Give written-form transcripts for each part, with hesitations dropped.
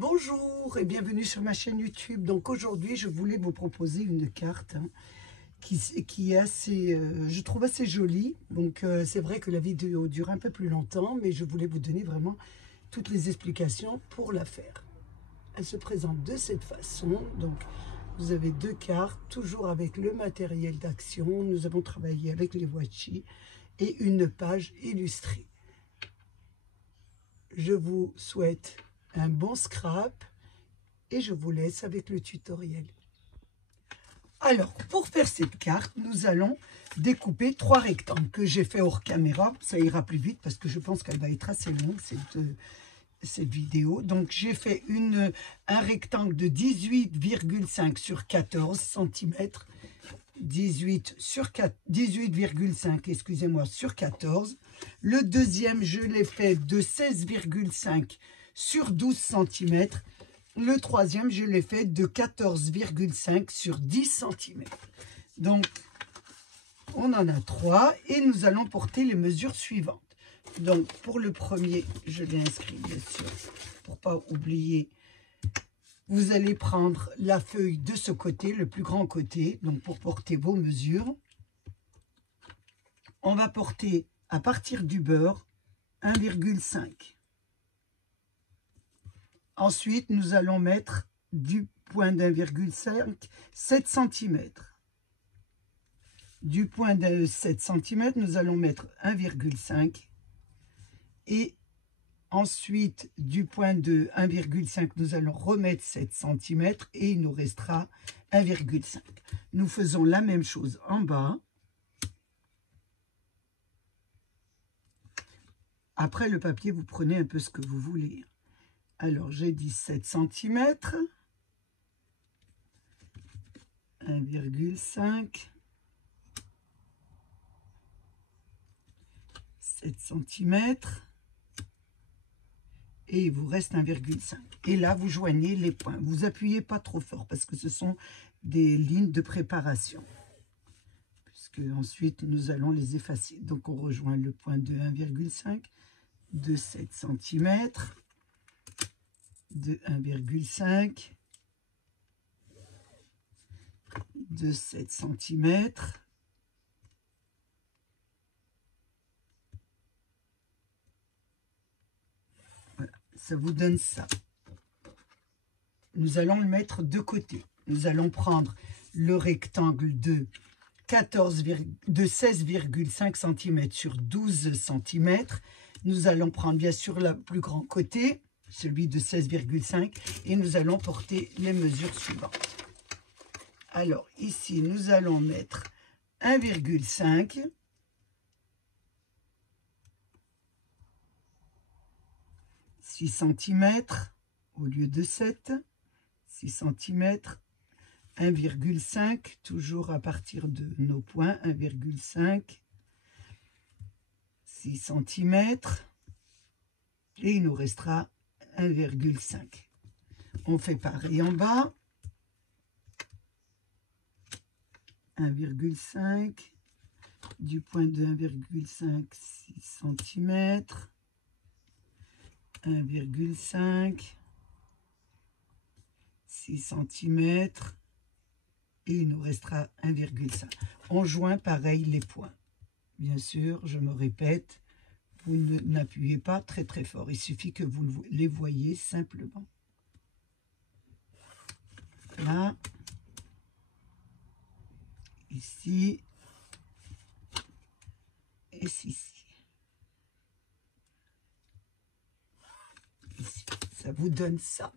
Bonjour et bienvenue sur ma chaîne YouTube. Donc aujourd'hui, je voulais vous proposer une carte qui est assez, je trouve assez jolie. Donc c'est vrai que la vidéo dure un peu plus longtemps, mais je voulais vous donner vraiment toutes les explications pour la faire. Elle se présente de cette façon. Donc vous avez deux cartes, toujours avec le matériel d'action. Nous avons travaillé avec les Washi et une page illustrée. Je vous souhaite un bon scrap et je vous laisse avec le tutoriel. Alors, pour faire cette carte, nous allons découper 3 rectangles que j'ai fait hors caméra. Ça ira plus vite parce que je pense qu'elle va être assez longue, cette vidéo. Donc, j'ai fait un rectangle de 18,5 sur 14 cm. 18,5, excusez-moi, sur 14. Le deuxième, je l'ai fait de 16,5 sur 12 cm. Le troisième, je l'ai fait de 14,5 sur 10 cm. Donc, on en a 3 et nous allons porter les mesures suivantes. Donc, pour le premier, je l'ai inscrit, bien sûr, pour ne pas oublier. Vous allez prendre la feuille de ce côté, le plus grand côté, donc pour porter vos mesures. On va porter à partir du beurre 1,5. Ensuite, nous allons mettre du point d'1,5, 7 cm. Du point de 7 cm, nous allons mettre 1,5. Et ensuite, du point de 1,5, nous allons remettre 7 cm et il nous restera 1,5. Nous faisons la même chose en bas. Après le papier, vous prenez un peu ce que vous voulez. Alors, j'ai dit 7 cm, 1,5, 7 cm, et il vous reste 1,5. Et là, vous joignez les points. Vous appuyez pas trop fort parce que ce sont des lignes de préparation. Puisque ensuite, nous allons les effacer. Donc, on rejoint le point de 1,5, de 7 cm, de 1,5, de 7 cm, voilà, ça vous donne ça. Nous allons le mettre de côté. Nous allons prendre le rectangle de 16,5 cm sur 12 cm. Nous allons prendre bien sûr le plus grand côté, celui de 16,5, et nous allons porter les mesures suivantes. Alors ici, nous allons mettre 1,5. « 6 cm au lieu de 7, 6 cm, 1,5, toujours à partir de nos points, 1,5, 6 cm, et il nous restera 1,5. On fait pareil en bas, 1,5, du point de 1,5, 6 cm, 1,5, 6 cm, et il nous restera 1,5. On joint pareil les points. Bien sûr, je me répète, vous n'appuyez pas très très fort. Il suffit que vous les voyez simplement. Là, ici, et ici. Ici. Ça vous donne ça.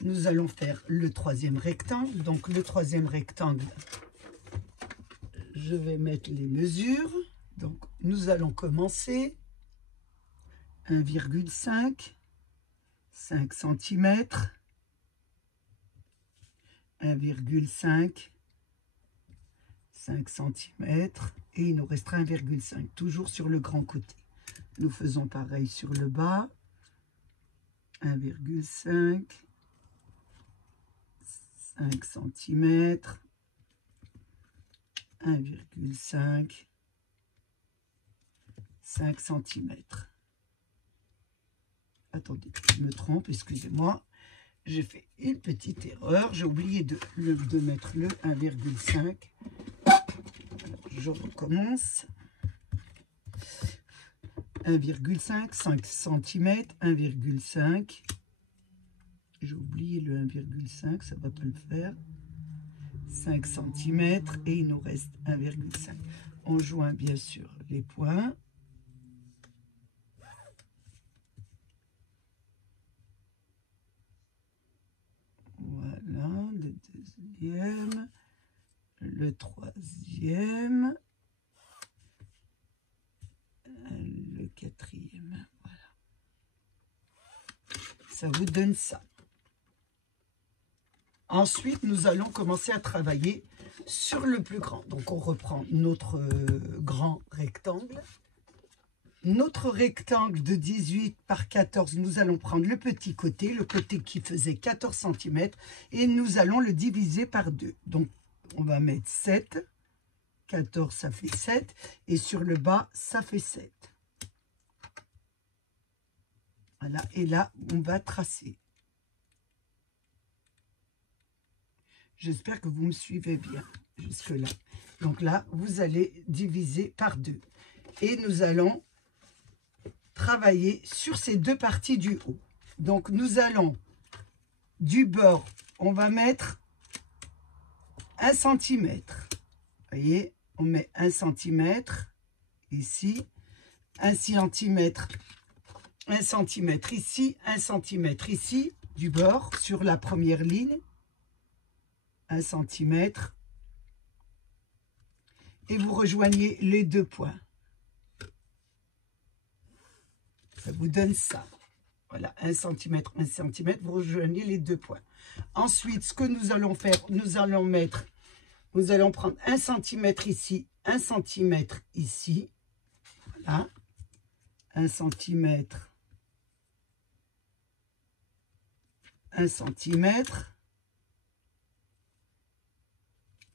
Nous allons faire le troisième rectangle. Donc le troisième rectangle, je vais mettre les mesures. Donc nous allons commencer 1,5, 5 cm, 1,5, 5 cm, et il nous restera 1,5, toujours sur le grand côté. Nous faisons pareil sur le bas, 1,5, 5 cm, 1,5, 5 cm. attendez, je me trompe, excusez-moi. J'ai fait une petite erreur. J'ai oublié de mettre le 1,5. Je recommence. 1,5, 5 cm, 1,5. J'ai oublié le 1,5, ça ne va pas le faire. 5 cm et il nous reste 1,5. On joint bien sûr les points. Voilà, le deuxième, le troisième, le quatrième. Voilà. Ça vous donne ça. Ensuite, nous allons commencer à travailler sur le plus grand. Donc, on reprend notre grand rectangle. Notre rectangle de 18 par 14, nous allons prendre le côté qui faisait 14 cm, et nous allons le diviser par 2. Donc, on va mettre 7. 14, ça fait 7. Et sur le bas, ça fait 7. Voilà. Et là, on va tracer. J'espère que vous me suivez bien jusque-là. Donc là, vous allez diviser par 2. Et nous allons travailler sur ces deux parties du haut. Donc, nous allons du bord, on va mettre 1 cm. Vous voyez, on met 1 cm ici, 1 cm, 1 cm ici, 1 cm ici, du bord sur la première ligne. 1 cm et vous rejoignez les deux points. Ça vous donne ça. Voilà, 1 cm, 1 cm, vous rejoignez les deux points. Ensuite, ce que nous allons faire, nous allons prendre 1 cm ici, 1 cm ici. Voilà, 1 cm, 1 cm.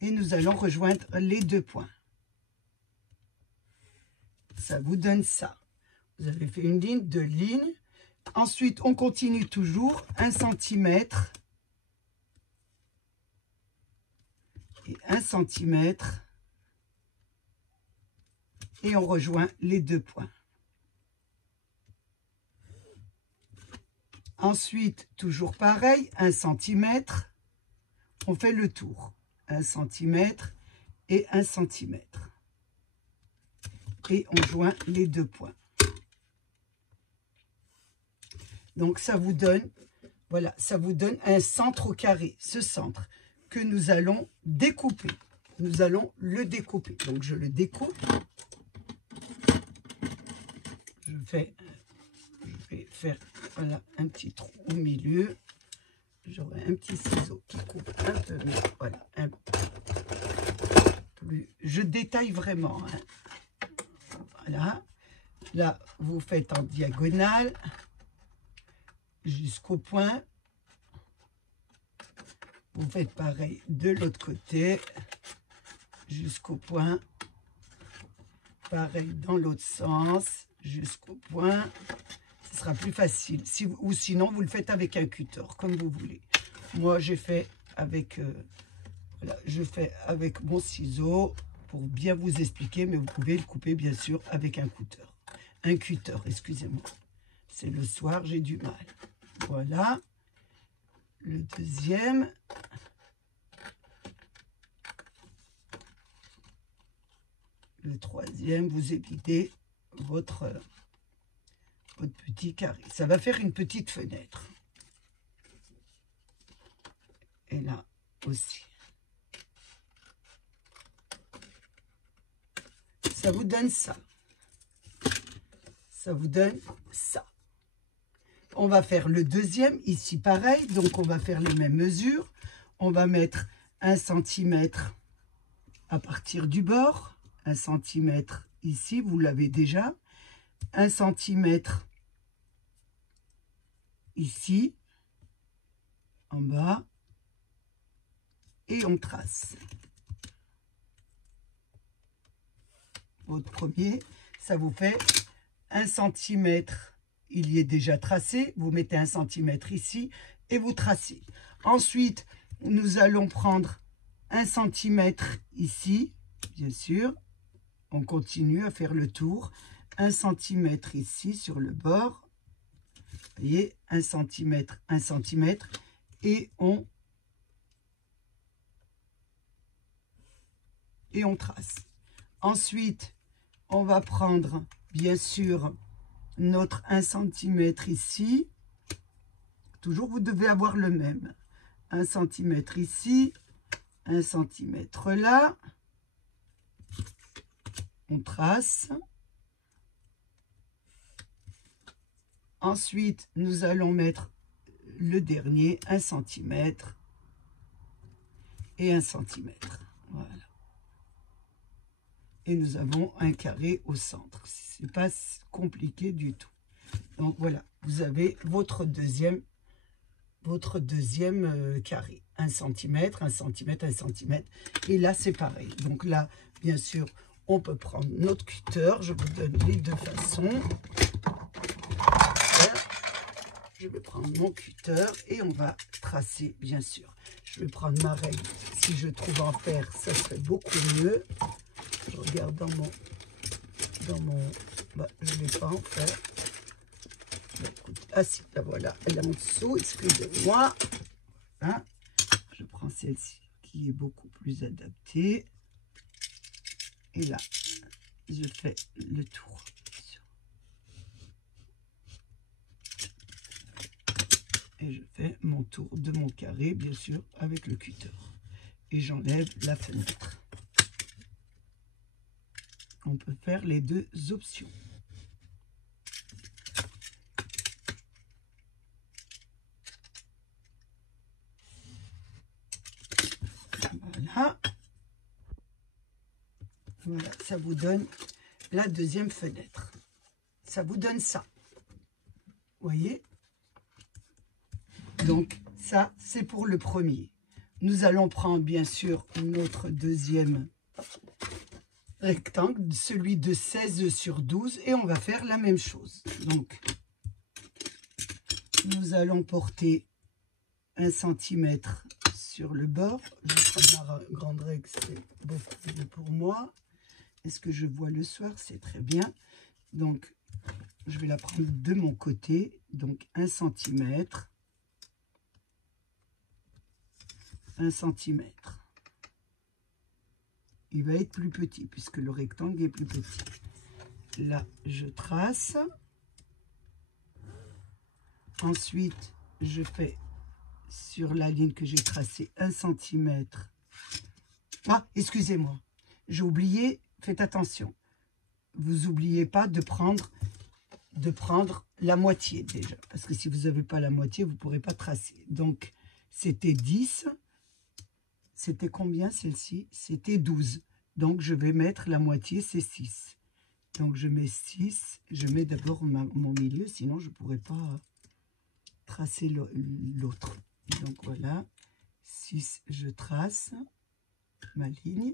Et nous allons rejoindre les deux points. Ça vous donne ça. Vous avez fait une ligne, deux lignes. Ensuite, on continue toujours 1 cm et 1 cm. Et on rejoint les deux points. Ensuite, toujours pareil, 1 cm. On fait le tour. 1 cm et 1 cm. Et on joint les deux points. Donc, ça vous donne, voilà, ça vous donne un centre au carré. Ce centre que nous allons découper. Nous allons le découper. Donc, je le découpe. Je vais faire, voilà, un petit trou au milieu. J'aurai un petit ciseau qui coupe un peu mieux. Voilà, un peu plus. Je détaille vraiment. Hein. Voilà. Là, vous faites en diagonale jusqu'au point. Vous faites pareil de l'autre côté jusqu'au point. Pareil dans l'autre sens jusqu'au point. Ce sera plus facile. Ou sinon, vous le faites avec un cutter, comme vous voulez. Moi, j'ai fait avec, voilà, je fais avec mon ciseau pour bien vous expliquer, mais vous pouvez le couper, bien sûr, avec un cutter. Un cutter, excusez-moi. C'est le soir, j'ai du mal. Voilà. Le deuxième. Le troisième, vous évitez votre petit carré. Ça va faire une petite fenêtre. Et là aussi. Ça vous donne ça. Ça vous donne ça. On va faire le deuxième, ici pareil. Donc, on va faire les mêmes mesures. On va mettre 1 cm à partir du bord. 1 cm ici, vous l'avez déjà. 1 cm ici, en bas, et on trace. Votre premier, ça vous fait 1 cm il y est déjà tracé. Vous mettez 1 centimètre ici et vous tracez. Ensuite, nous allons prendre 1 centimètre ici, bien sûr. On continue à faire le tour. 1 centimètre ici sur le bord. Vous voyez, 1 centimètre, 1 centimètre. Et on trace. Ensuite, on va prendre, bien sûr, notre 1 centimètre ici. Toujours, vous devez avoir le même. 1 centimètre ici, 1 centimètre là. On trace. Ensuite, nous allons mettre le dernier, 1 centimètre et 1 centimètre. Voilà. Et nous avons un carré au centre. Ce n'est pas compliqué du tout. Donc voilà, vous avez votre deuxième carré. 1 centimètre, 1 centimètre, 1 centimètre. Et là, c'est pareil. Donc là, bien sûr, on peut prendre notre cutter. Je vous donne les deux façons. Je vais prendre mon cutter et on va tracer, bien sûr. Je vais prendre ma règle. Si je trouve en fer, ça serait beaucoup mieux. Je regarde dans mon je ne vais pas en faire. Ah si, là voilà, elle est en dessous, excusez-moi. Hein? Je prends celle-ci qui est beaucoup plus adaptée. Et là, je fais le tour. Et je fais mon tour de mon carré, bien sûr, avec le cutter. Et j'enlève la fenêtre. On peut faire les deux options. Voilà. Voilà, ça vous donne la deuxième fenêtre. Ça vous donne ça. Vous voyez? Donc, ça, c'est pour le premier. Nous allons prendre, bien sûr, notre deuxième rectangle, celui de 16 sur 12, et on va faire la même chose. Donc, nous allons porter 1 centimètre sur le bord. Je vais prendre ma grande règle, c'est beaucoup mieux pour moi. Est-ce que je vois le soir? C'est très bien. Donc, je vais la prendre de mon côté. Donc, 1 centimètre. 1 centimètre. Il va être plus petit puisque le rectangle est plus petit. Là, je trace. Ensuite, je fais sur la ligne que j'ai tracée 1 centimètre. Ah, excusez-moi. J'ai oublié, faites attention. Vous n'oubliez pas de prendre la moitié déjà. Parce que si vous n'avez pas la moitié, vous ne pourrez pas tracer. Donc, c'était 10. C'était combien celle-ci? C'était 12. Donc, je vais mettre la moitié, c'est 6. Donc, je mets 6. Je mets d'abord mon milieu, sinon je ne pourrais pas tracer l'autre. Donc, voilà. 6, je trace ma ligne.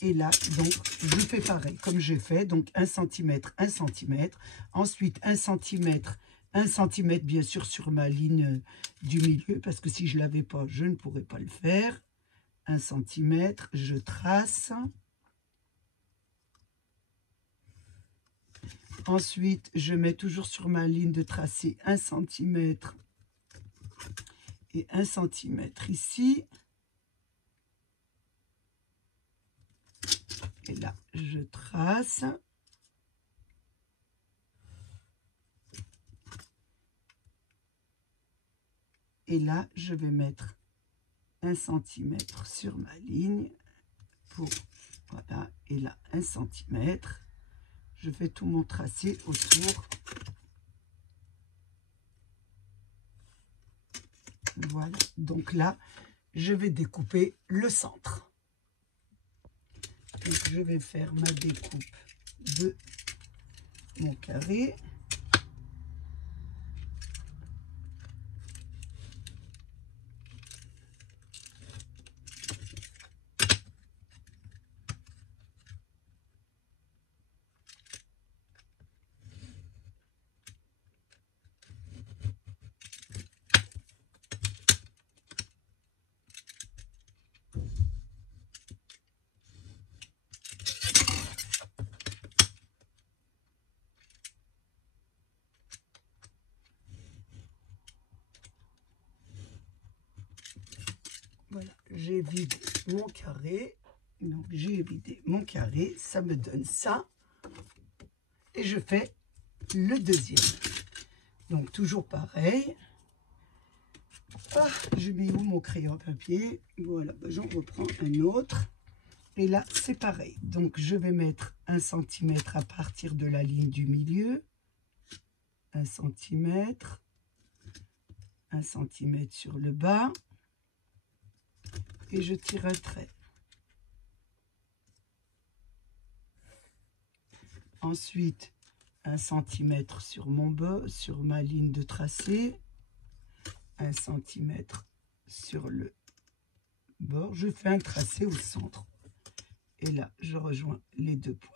Et là, donc, je fais pareil, comme j'ai fait. Donc, 1 centimètre, 1 centimètre. Ensuite, 1 centimètre, 1 centimètre, bien sûr, sur ma ligne du milieu. Parce que si je ne l'avais pas, je ne pourrais pas le faire. 1 centimètre, je trace. Ensuite, je mets toujours sur ma ligne de tracé 1 centimètre et 1 centimètre ici. Et là, je trace. Et là, je vais mettre 1 centimètre sur ma ligne. Voilà. Et là, 1 centimètre. Je fais tout mon tracé autour. Voilà. Donc là, je vais découper le centre. Donc, je vais faire ma découpe de mon carré. j'ai vidé mon carré. Donc, j'ai vidé mon carré. Ça me donne ça. Et je fais le deuxième. Donc, toujours pareil. Ah, je mets où mon crayon à papier? Voilà, ben, j'en reprends un autre. Et là, c'est pareil. Donc, je vais mettre 1 cm à partir de la ligne du milieu. 1 cm. 1 cm sur le bas. Et je tire un trait. Ensuite, 1 cm sur mon bas, sur ma ligne de tracé. 1 cm sur le bord. Je fais un tracé au centre. Et là, je rejoins les deux points.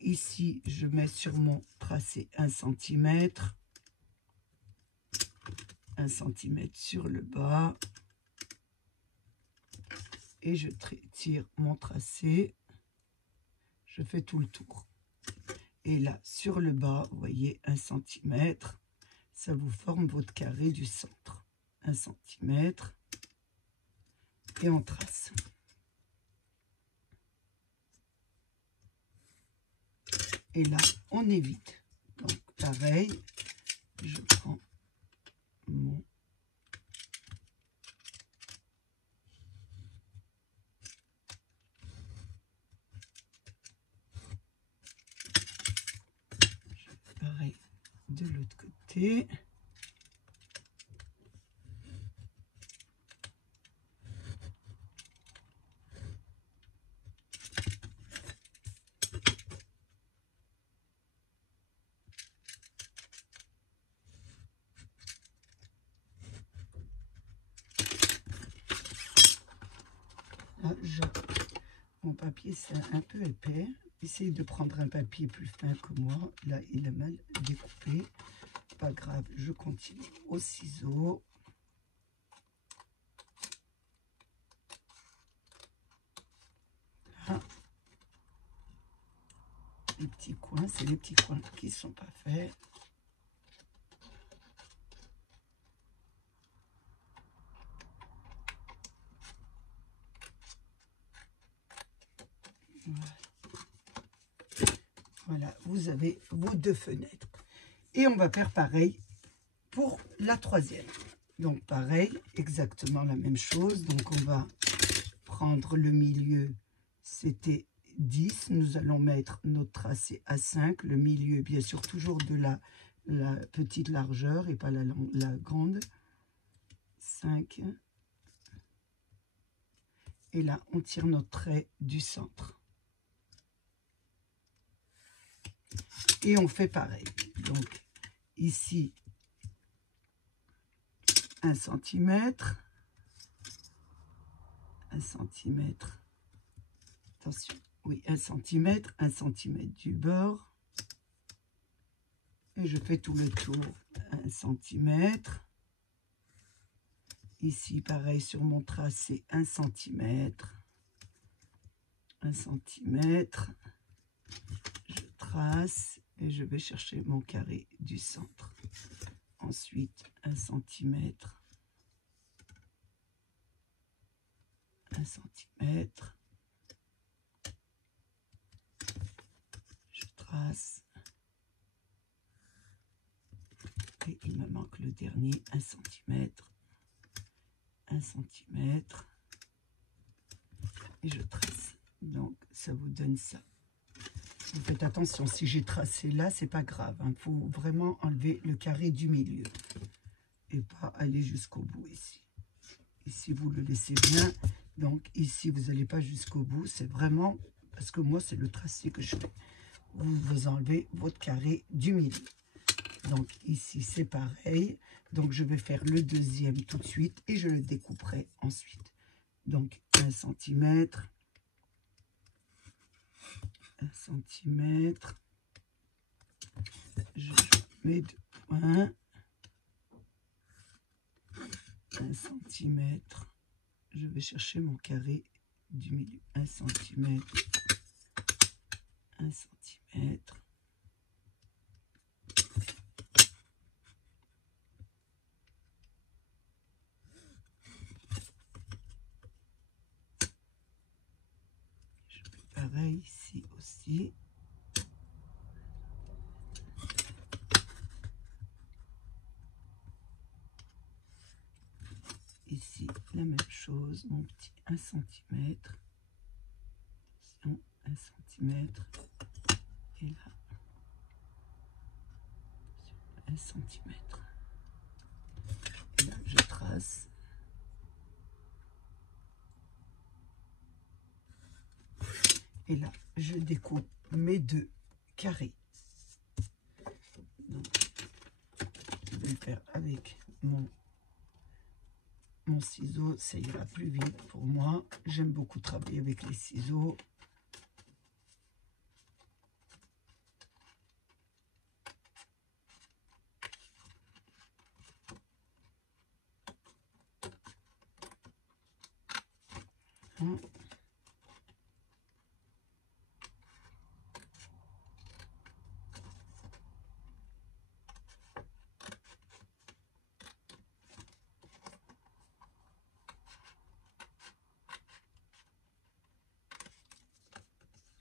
Ici, je mets sur mon tracé 1 cm. 1 cm sur le bas. Et je tire mon tracé. Je fais tout le tour. Et là, sur le bas, vous voyez 1 cm. Ça vous forme votre carré du centre. 1 cm. Et on trace. Et là, on évite. Donc, pareil, je prends mon... Pareil de l'autre côté. Là, mon papier, c'est un peu épais. Essayez de prendre un papier plus fin que moi. Là, il est mal découpé. Pas grave, je continue au ciseau. Ah. Les petits coins, c'est les petits coins qui ne sont pas faits. Voilà, vous avez vos deux fenêtres. Et on va faire pareil pour la troisième. Donc pareil, exactement la même chose. Donc on va prendre le milieu, c'était 10. Nous allons mettre notre tracé à 5. Le milieu, bien sûr, toujours de la petite largeur et pas la grande. 5. Et là, on tire notre trait du centre. Et on fait pareil. Donc, ici, 1 cm. 1 cm. Attention. Oui, 1 cm. 1 cm du bord. Et je fais tout le tour. 1 cm. Ici, pareil, sur mon tracé, 1 cm. 1 cm. Je trace et je vais chercher mon carré du centre. Ensuite, 1 cm. 1 cm. Je trace. Et il me manque le dernier, 1 cm. 1 cm. Et je trace. Donc, ça vous donne ça. Vous faites attention, si j'ai tracé là, c'est pas grave. Il faut vraiment enlever le carré du milieu. Et pas aller jusqu'au bout ici. Ici, vous le laissez bien. Donc, ici, vous n'allez pas jusqu'au bout. C'est vraiment, parce que moi, c'est le tracé que je fais. Vous enlevez votre carré du milieu. Donc, ici, c'est pareil. Donc, je vais faire le deuxième tout de suite et je le découperai ensuite. Donc, 1 cm. 1 cm. Je mets 2 points. 1 cm. Je vais chercher mon carré du milieu. 1 cm. 1 cm. ici. Ici, la même chose, mon petit 1 cm. 1 cm. Et là, 1 cm. Et là, je trace. Et là, je découpe mes 2 carrés. Donc, je vais le faire avec mon ciseau, ça ira plus vite pour moi. J'aime beaucoup travailler avec les ciseaux.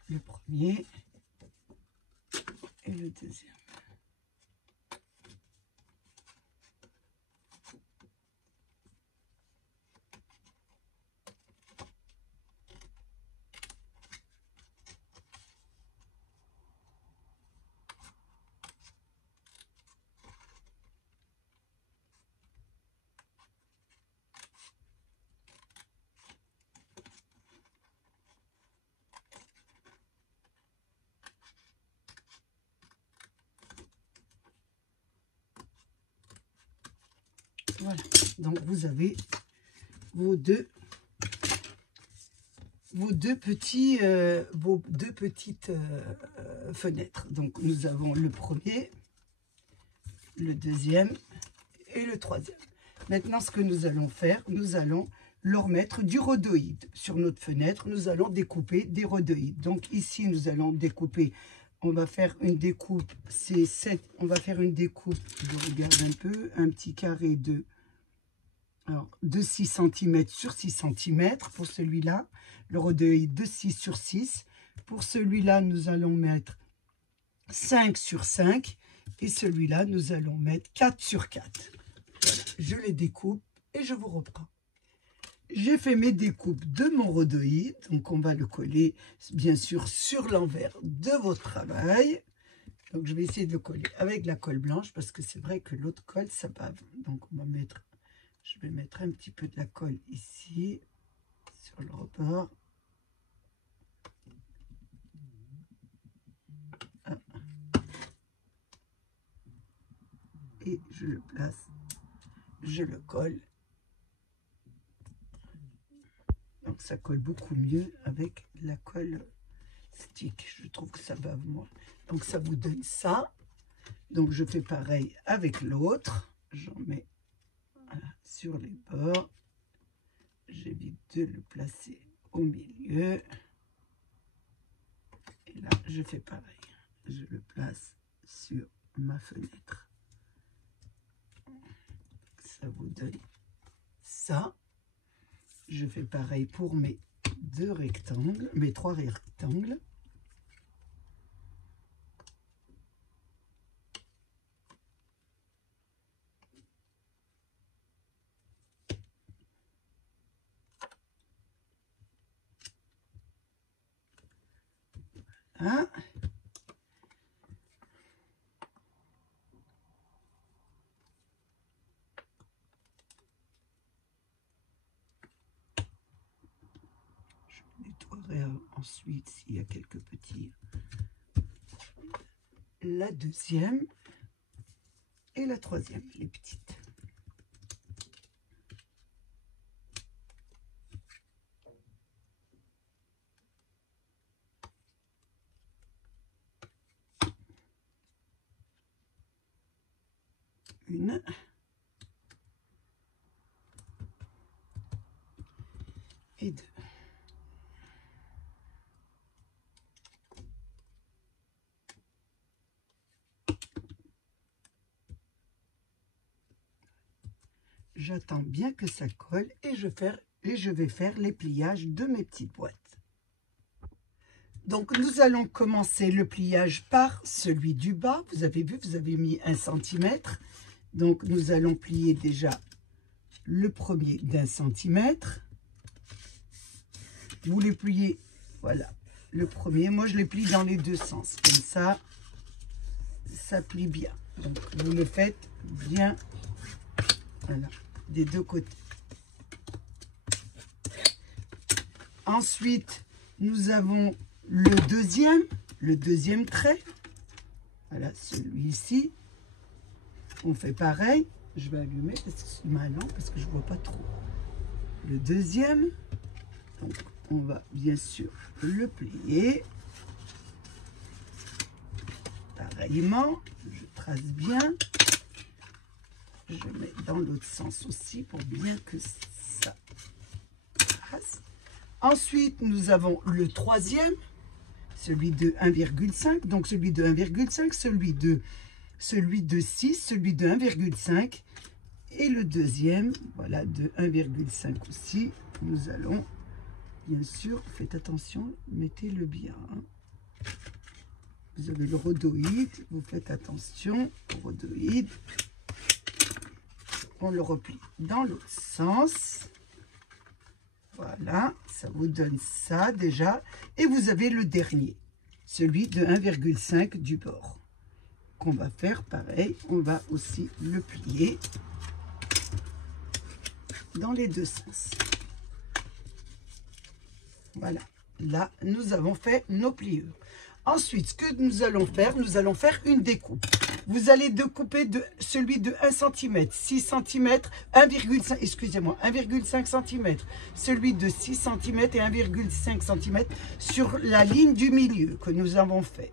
Le premier et le deuxième. Voilà, donc vous avez vos deux petites fenêtres. Donc nous avons le premier, le deuxième et le troisième. Maintenant, ce que nous allons faire, nous allons leur mettre du rhodoïde. Sur notre fenêtre, nous allons découper des rhodoïdes. Donc ici, nous allons découper, on va faire une découpe, c'est 7, on va faire une découpe, je regarde un peu, un petit carré de 6 cm sur 6 cm pour celui-là, le rhodoïde de 6 sur 6. Pour celui-là, nous allons mettre 5 sur 5 et celui-là, nous allons mettre 4 sur 4. Voilà, je les découpe et je vous reprends. J'ai fait mes découpes de mon rhodoïde, donc on va le coller bien sûr sur l'envers de votre travail. Donc je vais essayer de le coller avec la colle blanche parce que c'est vrai que l'autre colle ça bave. Donc on va mettre, je vais mettre un petit peu de la colle ici sur le rebord. Et je le place, je le colle. Donc ça colle beaucoup mieux avec la colle stick. Je trouve que ça bave moins. Donc ça vous donne ça. Donc je fais pareil avec l'autre. J'en mets voilà, sur les bords. J'évite de le placer au milieu. Et là je fais pareil. Je le place sur ma fenêtre. Ça vous donne ça. Je fais pareil pour mes 2 rectangles, mes 3 rectangles. Hein? Ensuite, s'il y a quelques petits, la deuxième et la troisième, les petites. Une. Et 2. J'attends bien que ça colle et je vais faire les pliages de mes petites boîtes. Donc, nous allons commencer le pliage par celui du bas. Vous avez vu, vous avez mis 1 cm. Donc, nous allons plier déjà le premier d'1 centimètre. Vous les pliez, voilà, le premier. Moi, je les plie dans les deux sens. Comme ça plie bien. Donc, vous le faites bien, voilà, des deux côtés. Ensuite, nous avons le deuxième trait. Voilà, celui-ci. On fait pareil. Je vais allumer parce que c'est ma lampe, parce que je ne vois pas trop. Le deuxième. Donc, on va bien sûr le plier. Pareillement, je trace bien. Je mets dans l'autre sens aussi pour bien que ça passe. Ensuite, nous avons le troisième, celui de 1,5. Donc, celui de 1,5, celui de 6, celui de 1,5. Et le deuxième, voilà, de 1,5 aussi. Nous allons, bien sûr, faites attention, mettez-le bien. Vous avez le rhodoïde, vous faites attention au rhodoïde. On le replie dans l'autre sens. Voilà, ça vous donne ça déjà. Et vous avez le dernier, celui de 1,5 du bord. Qu'on va faire pareil, on va aussi le plier dans les deux sens. Voilà, là, nous avons fait nos pliures. Ensuite, ce que nous allons faire une découpe. Vous allez découper celui de 1 cm, 6 cm, 1,5, excusez-moi, 1,5 cm, celui de 6 cm et 1,5 cm sur la ligne du milieu que nous avons fait.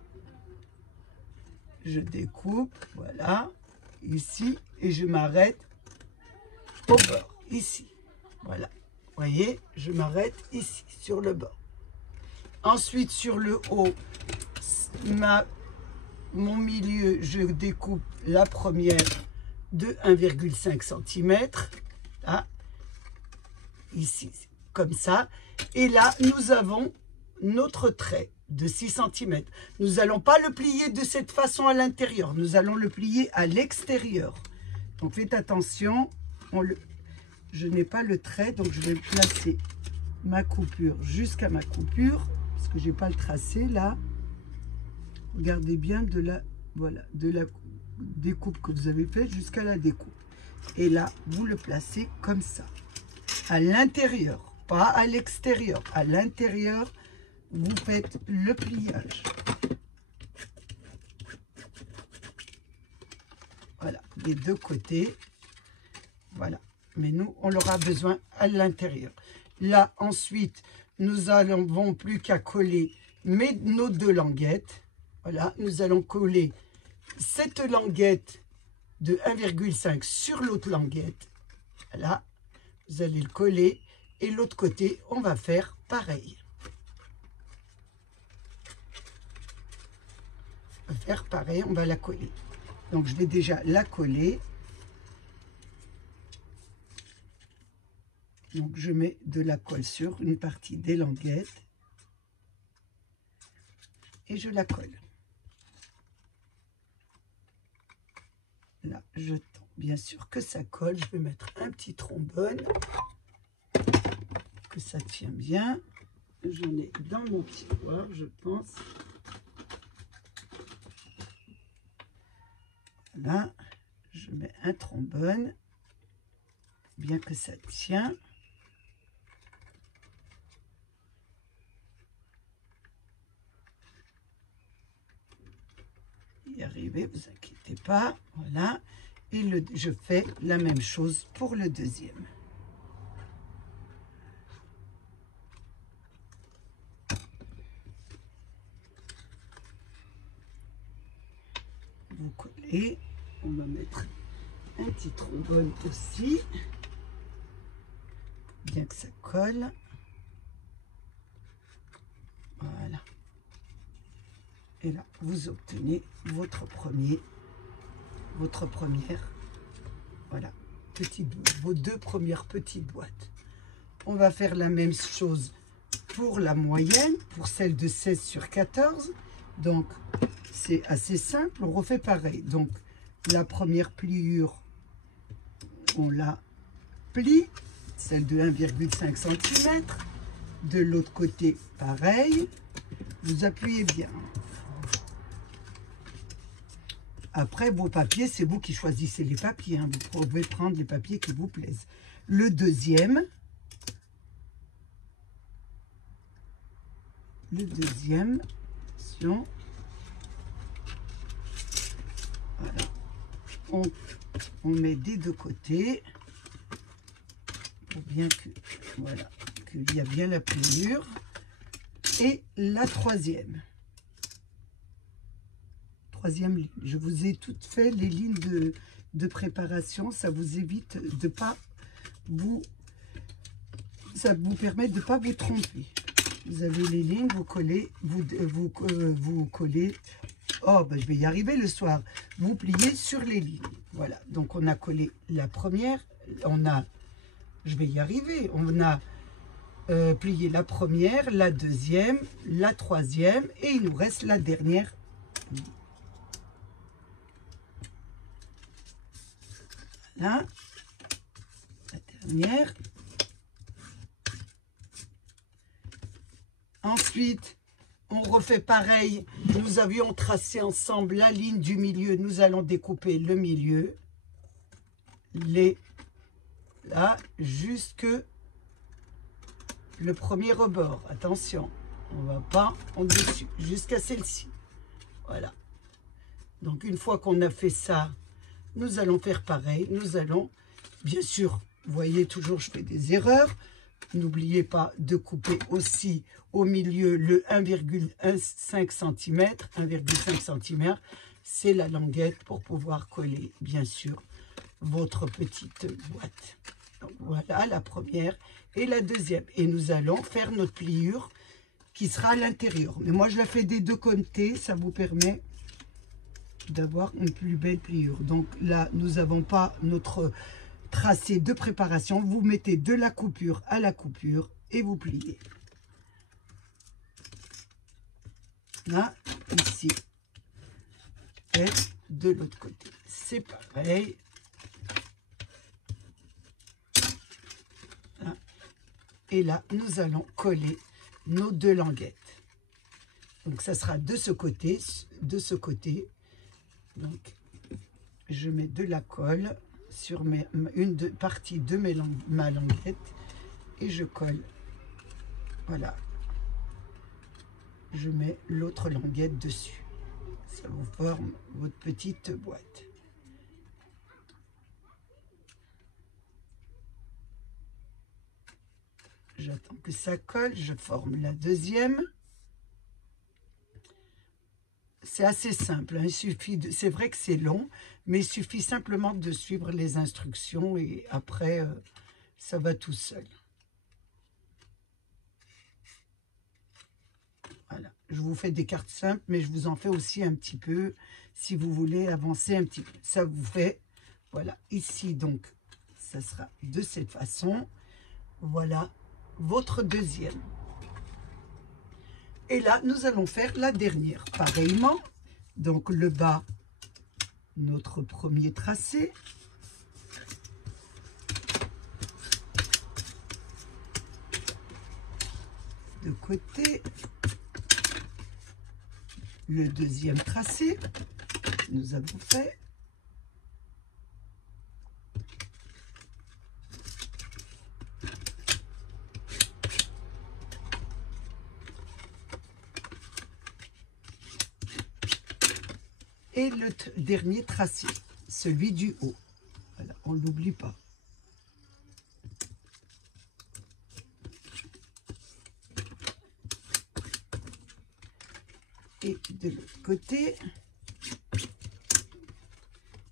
Je découpe, voilà, ici, et je m'arrête au bord, ici. Voilà, vous voyez, je m'arrête ici, sur le bord. Ensuite, sur le haut, mon milieu, je découpe la première de 1,5 cm, là, ici, comme ça. Et là, nous avons notre trait de 6 cm. Nous n'allons pas le plier de cette façon à l'intérieur, nous allons le plier à l'extérieur. Donc, faites attention, je n'ai pas le trait, donc je vais placer ma coupure jusqu'à ma coupure, parce que je n'ai pas le tracé là. Regardez bien de la découpe que vous avez faite jusqu'à la découpe. Et là, vous le placez comme ça, à l'intérieur, pas à l'extérieur. À l'intérieur, vous faites le pliage. Voilà, des deux côtés. Voilà. Mais nous, on l'aura besoin à l'intérieur. Là, ensuite, nous n'avons plus qu'à coller nos deux languettes. Voilà, nous allons coller cette languette de 1,5 sur l'autre languette. Voilà, vous allez le coller. Et l'autre côté, on va faire pareil. On va faire pareil, on va la coller. Donc, je vais déjà la coller. Donc, je mets de la colle sur une partie des languettes. Et je la colle. Là, je tends bien sûr que ça colle. Je vais mettre un petit trombone. Que ça tient bien. J'en ai dans mon tiroir, je pense. Voilà. Je mets un trombone. Bien que ça tient. Y arriver, vous inquiétez pas. Voilà. Et je fais la même chose pour le deuxième. Vous collez. On va mettre un petit trombone aussi. Bien que ça colle. Voilà. Et là, vous obtenez votre première, voilà, petite boîte, vos deux premières petites boîtes. On va faire la même chose pour la moyenne, pour celle de 16 sur 14. Donc, c'est assez simple. On refait pareil. Donc, la première pliure, on la plie, celle de 1,5 cm. De l'autre côté, pareil. Vous appuyez bien. Après, vos papiers, c'est vous qui choisissez les papiers. Hein. Vous pouvez prendre les papiers qui vous plaisent. Le deuxième. Attention. Voilà. On met des deux côtés. Pour bien que, voilà, qu'il y a bien la pliure. Et la troisième. Troisième ligne. Je vous ai toutes fait les lignes de préparation. Ça vous évite de pas vous... Ça vous permet de ne pas vous tromper. Vous avez les lignes, vous collez, vous collez. Oh, ben je vais y arriver le soir. Vous pliez sur les lignes. Voilà. Donc, on a collé la première. On a... Je vais y arriver. On a plié la première, la deuxième, la troisième. Et il nous reste la dernière. Là, la dernière. Ensuite, on refait pareil. Nous avions tracé ensemble la ligne du milieu. Nous allons découper le milieu. Là, jusque le premier rebord. Attention, on ne va pas en dessus, jusqu'à celle-ci. Voilà. Donc, une fois qu'on a fait ça, nous allons faire pareil. Nous allons, bien sûr, vous voyez toujours, je fais des erreurs. N'oubliez pas de couper aussi au milieu le 1,5 cm. 1,5 cm, c'est la languette pour pouvoir coller, bien sûr, votre petite boîte. Donc, voilà la première et la deuxième. Et nous allons faire notre pliure qui sera à l'intérieur. Mais moi, je la fais des deux côtés. Ça vous permet d'avoir une plus belle pliure. Donc là, nous n'avons pas notre tracé de préparation. Vous mettez de la coupure à la coupure et vous pliez. Là, ici. Et de l'autre côté. C'est pareil. Là. Et là, nous allons coller nos deux languettes. Donc, ça sera de ce côté, de ce côté. Donc, je mets de la colle sur une partie de ma languette et je colle. Voilà. Je mets l'autre languette dessus. Ça vous forme votre petite boîte. J'attends que ça colle. Je forme la deuxième. C'est assez simple, hein. Il suffit de, c'est vrai que c'est long, mais il suffit simplement de suivre les instructions et après, ça va tout seul. Voilà, je vous fais des cartes simples, mais je vous en fais aussi un petit peu, si vous voulez avancer un petit peu. Ça vous fait, voilà, ici donc, ça sera de cette façon. Voilà, votre deuxième. Et là, nous allons faire la dernière. Pareillement, donc le bas, notre premier tracé. De côté. Le deuxième tracé. Nous avons fait. Et le dernier tracé, celui du haut. Voilà, on ne l'oublie pas. Et de l'autre côté,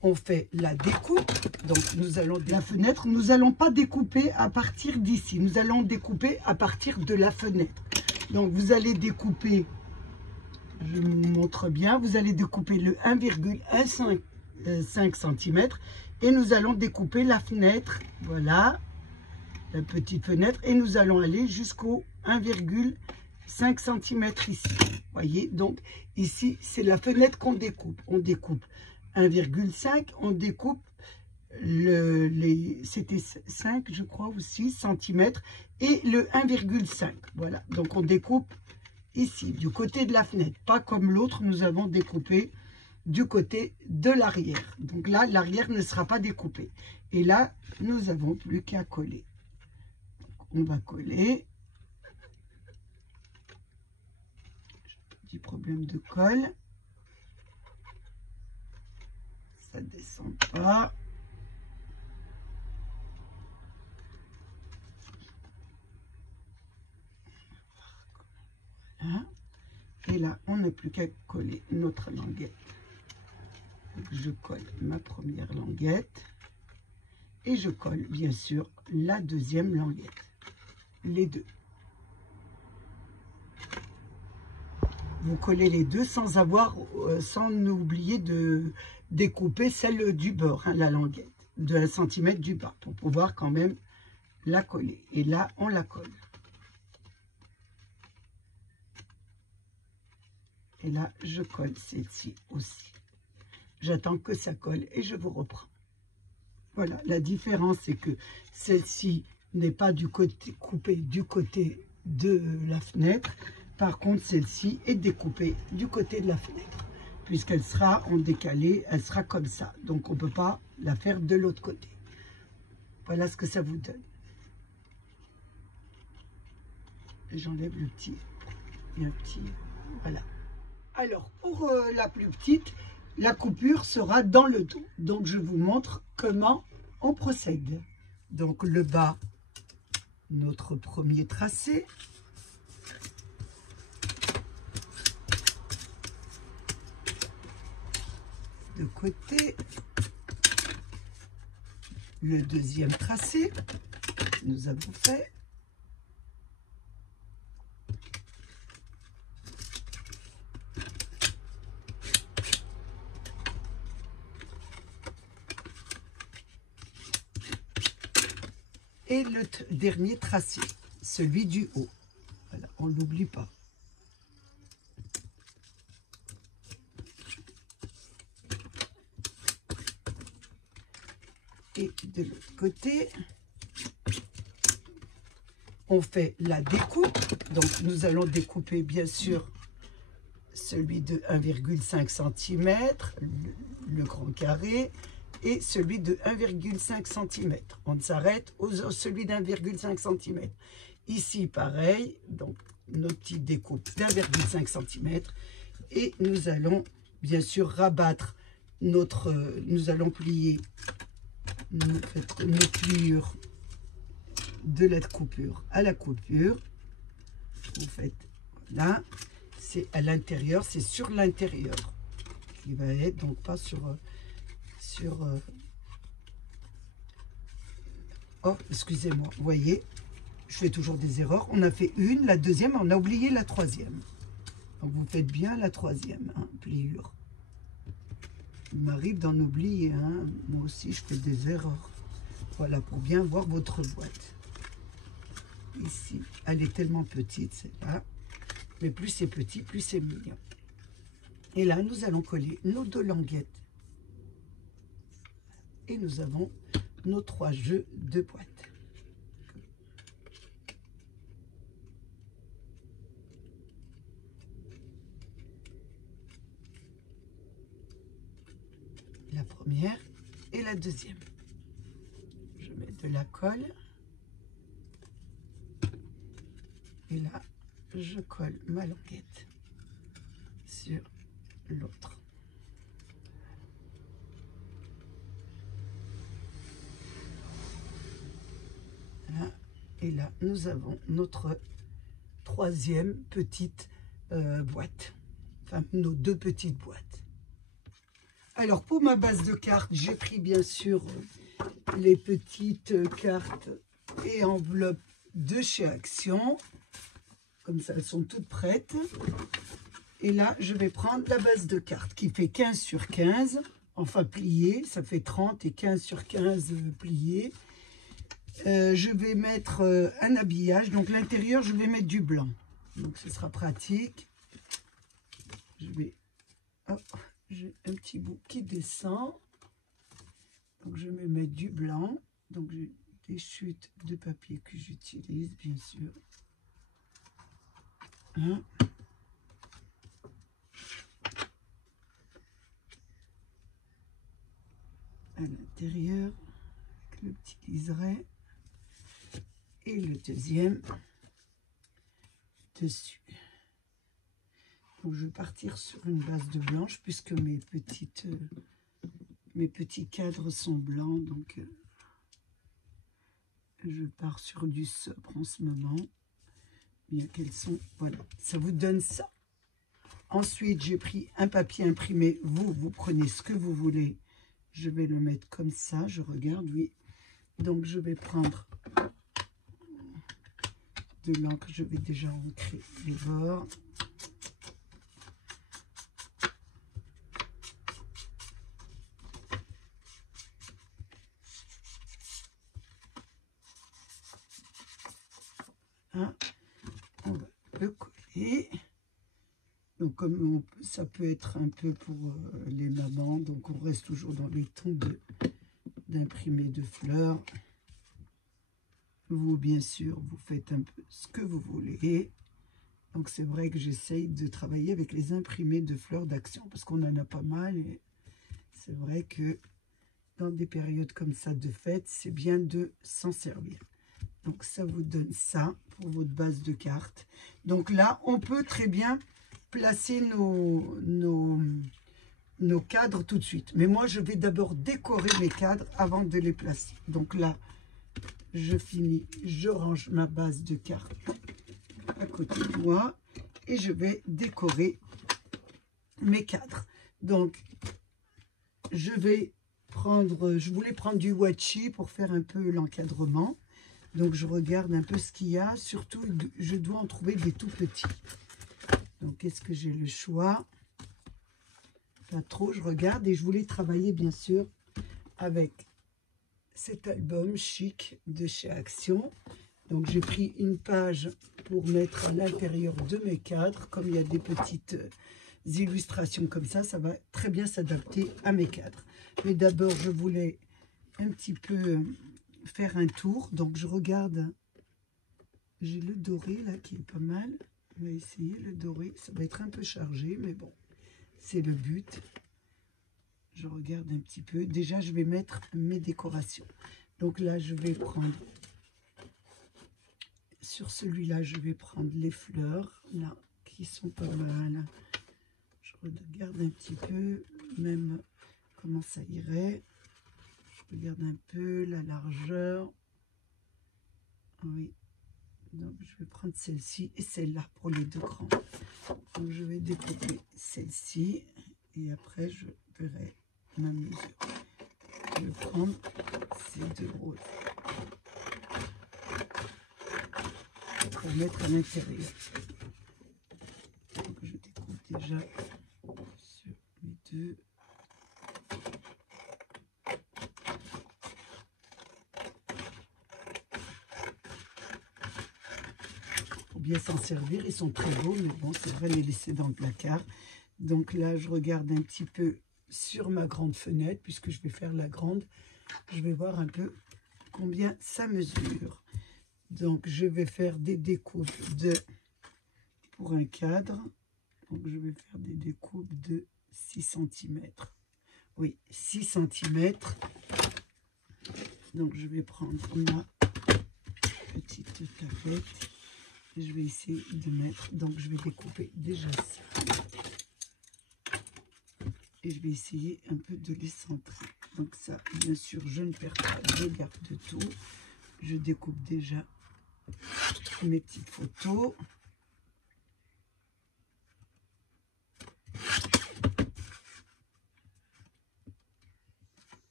on fait la découpe. Donc, nous allons la fenêtre. Nous n'allons pas découper à partir d'ici. Nous allons découper à partir de la fenêtre. Donc, vous allez découper... Je vous montre bien, vous allez découper le 1,5 cm et nous allons découper la fenêtre, voilà, la petite fenêtre, et nous allons aller jusqu'au 1,5 cm ici. Voyez, donc ici, c'est la fenêtre qu'on découpe. On découpe 1,5, on découpe c'était 5 je crois, ou 6 cm, et le 1,5. Voilà, donc on découpe ici, du côté de la fenêtre, pas comme l'autre, nous avons découpé du côté de l'arrière. Donc là, l'arrière ne sera pas découpé. Et là, nous n'avons plus qu'à coller. Donc, on va coller. Petit problème de colle. Ça ne descend pas. Voilà. Et là, on n'a plus qu'à coller notre languette. Donc, je colle ma première languette. Et je colle, bien sûr, la deuxième languette. Les deux. Vous collez les deux sans oublier de découper celle du bord, hein, la languette, de 1 cm du bas, pour pouvoir quand même la coller. Et là, on la colle. Et là, je colle celle-ci aussi. J'attends que ça colle et je vous reprends. Voilà, la différence, c'est que celle-ci n'est pas coupée du côté de la fenêtre. Par contre, celle-ci est découpée du côté de la fenêtre, puisqu'elle sera en décalé, elle sera comme ça. Donc, on ne peut pas la faire de l'autre côté. Voilà ce que ça vous donne. J'enlève le petit et un petit, voilà. Alors, pour la plus petite, la coupure sera dans le dos. Donc, je vous montre comment on procède. Donc, le bas, notre premier tracé. De côté, le deuxième tracé, nous avons fait. Et le dernier tracé, celui du haut. Voilà, on ne l'oublie pas. Et de l'autre côté, on fait la découpe. Donc, nous allons découper, bien sûr, celui de 1,5 cm, le grand carré, et celui de 1,5 cm. On s'arrête au celui d'1,5 cm. Ici, pareil, donc notre petite découpe d'1,5 cm. Et nous allons, bien sûr, rabattre notre... nous allons plier nos pliures de la coupure à la coupure. Vous faites, voilà, c'est à l'intérieur, c'est sur l'intérieur qui va être, donc pas oh, excusez-moi, vous voyez, je fais toujours des erreurs. On a fait une, la deuxième, on a oublié la troisième. Donc vous faites bien la troisième, hein, pliure. Il m'arrive d'en oublier, hein. Moi aussi je fais des erreurs. Voilà, pour bien voir votre boîte. Ici, elle est tellement petite, celle-là. Mais plus c'est petit, plus c'est mignon. Et là, nous allons coller nos deux languettes. Et nous avons nos 3 jeux de boîte. La première et la deuxième. Je mets de la colle. Et là, je colle ma languette sur l'autre. Voilà. Et là, nous avons notre troisième petite boîte. Enfin, nos deux petites boîtes. Alors, pour ma base de cartes, j'ai pris bien sûr les petites cartes et enveloppes de chez Action. Comme ça, elles sont toutes prêtes. Et là, je vais prendre la base de cartes qui fait 15 sur 15. Enfin, plié, ça fait 30 et 15 sur 15 plié. je vais mettre un habillage. Donc l'intérieur, je vais mettre du blanc. Donc ce sera pratique. Je vais... Hop, j'ai un petit bout qui descend. Donc je vais mettre du blanc. Donc j'ai des chutes de papier que j'utilise, bien sûr. Hein? À l'intérieur, avec le petit liseré. Et le deuxième dessus. Donc je vais partir sur une base de blanche puisque mes petits cadres sont blancs, donc je pars sur du sobre en ce moment, bien qu'elles sont, voilà, ça vous donne ça. Ensuite j'ai pris un papier imprimé, vous prenez ce que vous voulez, je vais le mettre comme ça, je regarde, oui, donc je vais prendre de l'encre, je vais déjà ancrer les bords. Hein, on va le coller. Donc comme ça peut être un peu pour les mamans, donc on reste toujours dans les tons d'imprimer de fleurs. Vous, bien sûr, vous faites un peu ce que vous voulez. Donc c'est vrai que j'essaye de travailler avec les imprimés de fleurs d'action parce qu'on en a pas mal et c'est vrai que dans des périodes comme ça de fête, c'est bien de s'en servir. Donc ça vous donne ça pour votre base de cartes. Donc là, on peut très bien placer nos cadres tout de suite. Mais moi, je vais d'abord décorer mes cadres avant de les placer. Donc là, je finis, je range ma base de cartes à côté de moi et je vais décorer mes cadres. Donc, je vais prendre, je voulais prendre du washi pour faire un peu l'encadrement. Donc, je regarde un peu ce qu'il y a. Surtout, je dois en trouver des tout petits. Donc, est-ce que j'ai le choix? Pas trop, je regarde. Et je voulais travailler, bien sûr, avec cet album chic de chez Action. Donc, j'ai pris une page pour mettre à l'intérieur de mes cadres. Comme il y a des petites illustrations comme ça va très bien s'adapter à mes cadres. Mais d'abord, je voulais un petit peu faire un tour. Donc, je regarde. J'ai le doré, là, qui est pas mal. On va essayer le doré. Ça va être un peu chargé, mais bon, c'est le but. Je regarde un petit peu. Déjà, je vais mettre mes décorations. Donc là, je vais prendre... Sur celui-là, je vais prendre les fleurs, là, qui sont pas mal. Je regarde un petit peu, même comment ça irait. Je regarde un peu la largeur. Oui. Donc, je vais prendre celle-ci et celle-là pour les deux grands. Donc, je vais découper celle-ci et après, je verrai ma mesure. Je vais prendre ces deux roses pour mettre à l'intérieur. Donc, je découpe déjà sur mes deux. Bien s'en servir, ils sont très beaux, mais bon, c'est vrai les laisser dans le placard. Donc là, je regarde un petit peu sur ma grande fenêtre, puisque je vais faire la grande. Je vais voir un peu combien ça mesure. Donc, je vais faire des découpes pour un cadre. Donc, je vais faire des découpes de 6 cm. Oui, 6 cm. Donc, je vais prendre ma petite tablette. Je vais essayer de mettre, donc je vais découper déjà ça. Et je vais essayer un peu de les centrer. Donc ça, bien sûr, je ne perds pas, je garde tout. Je découpe déjà mes petites photos.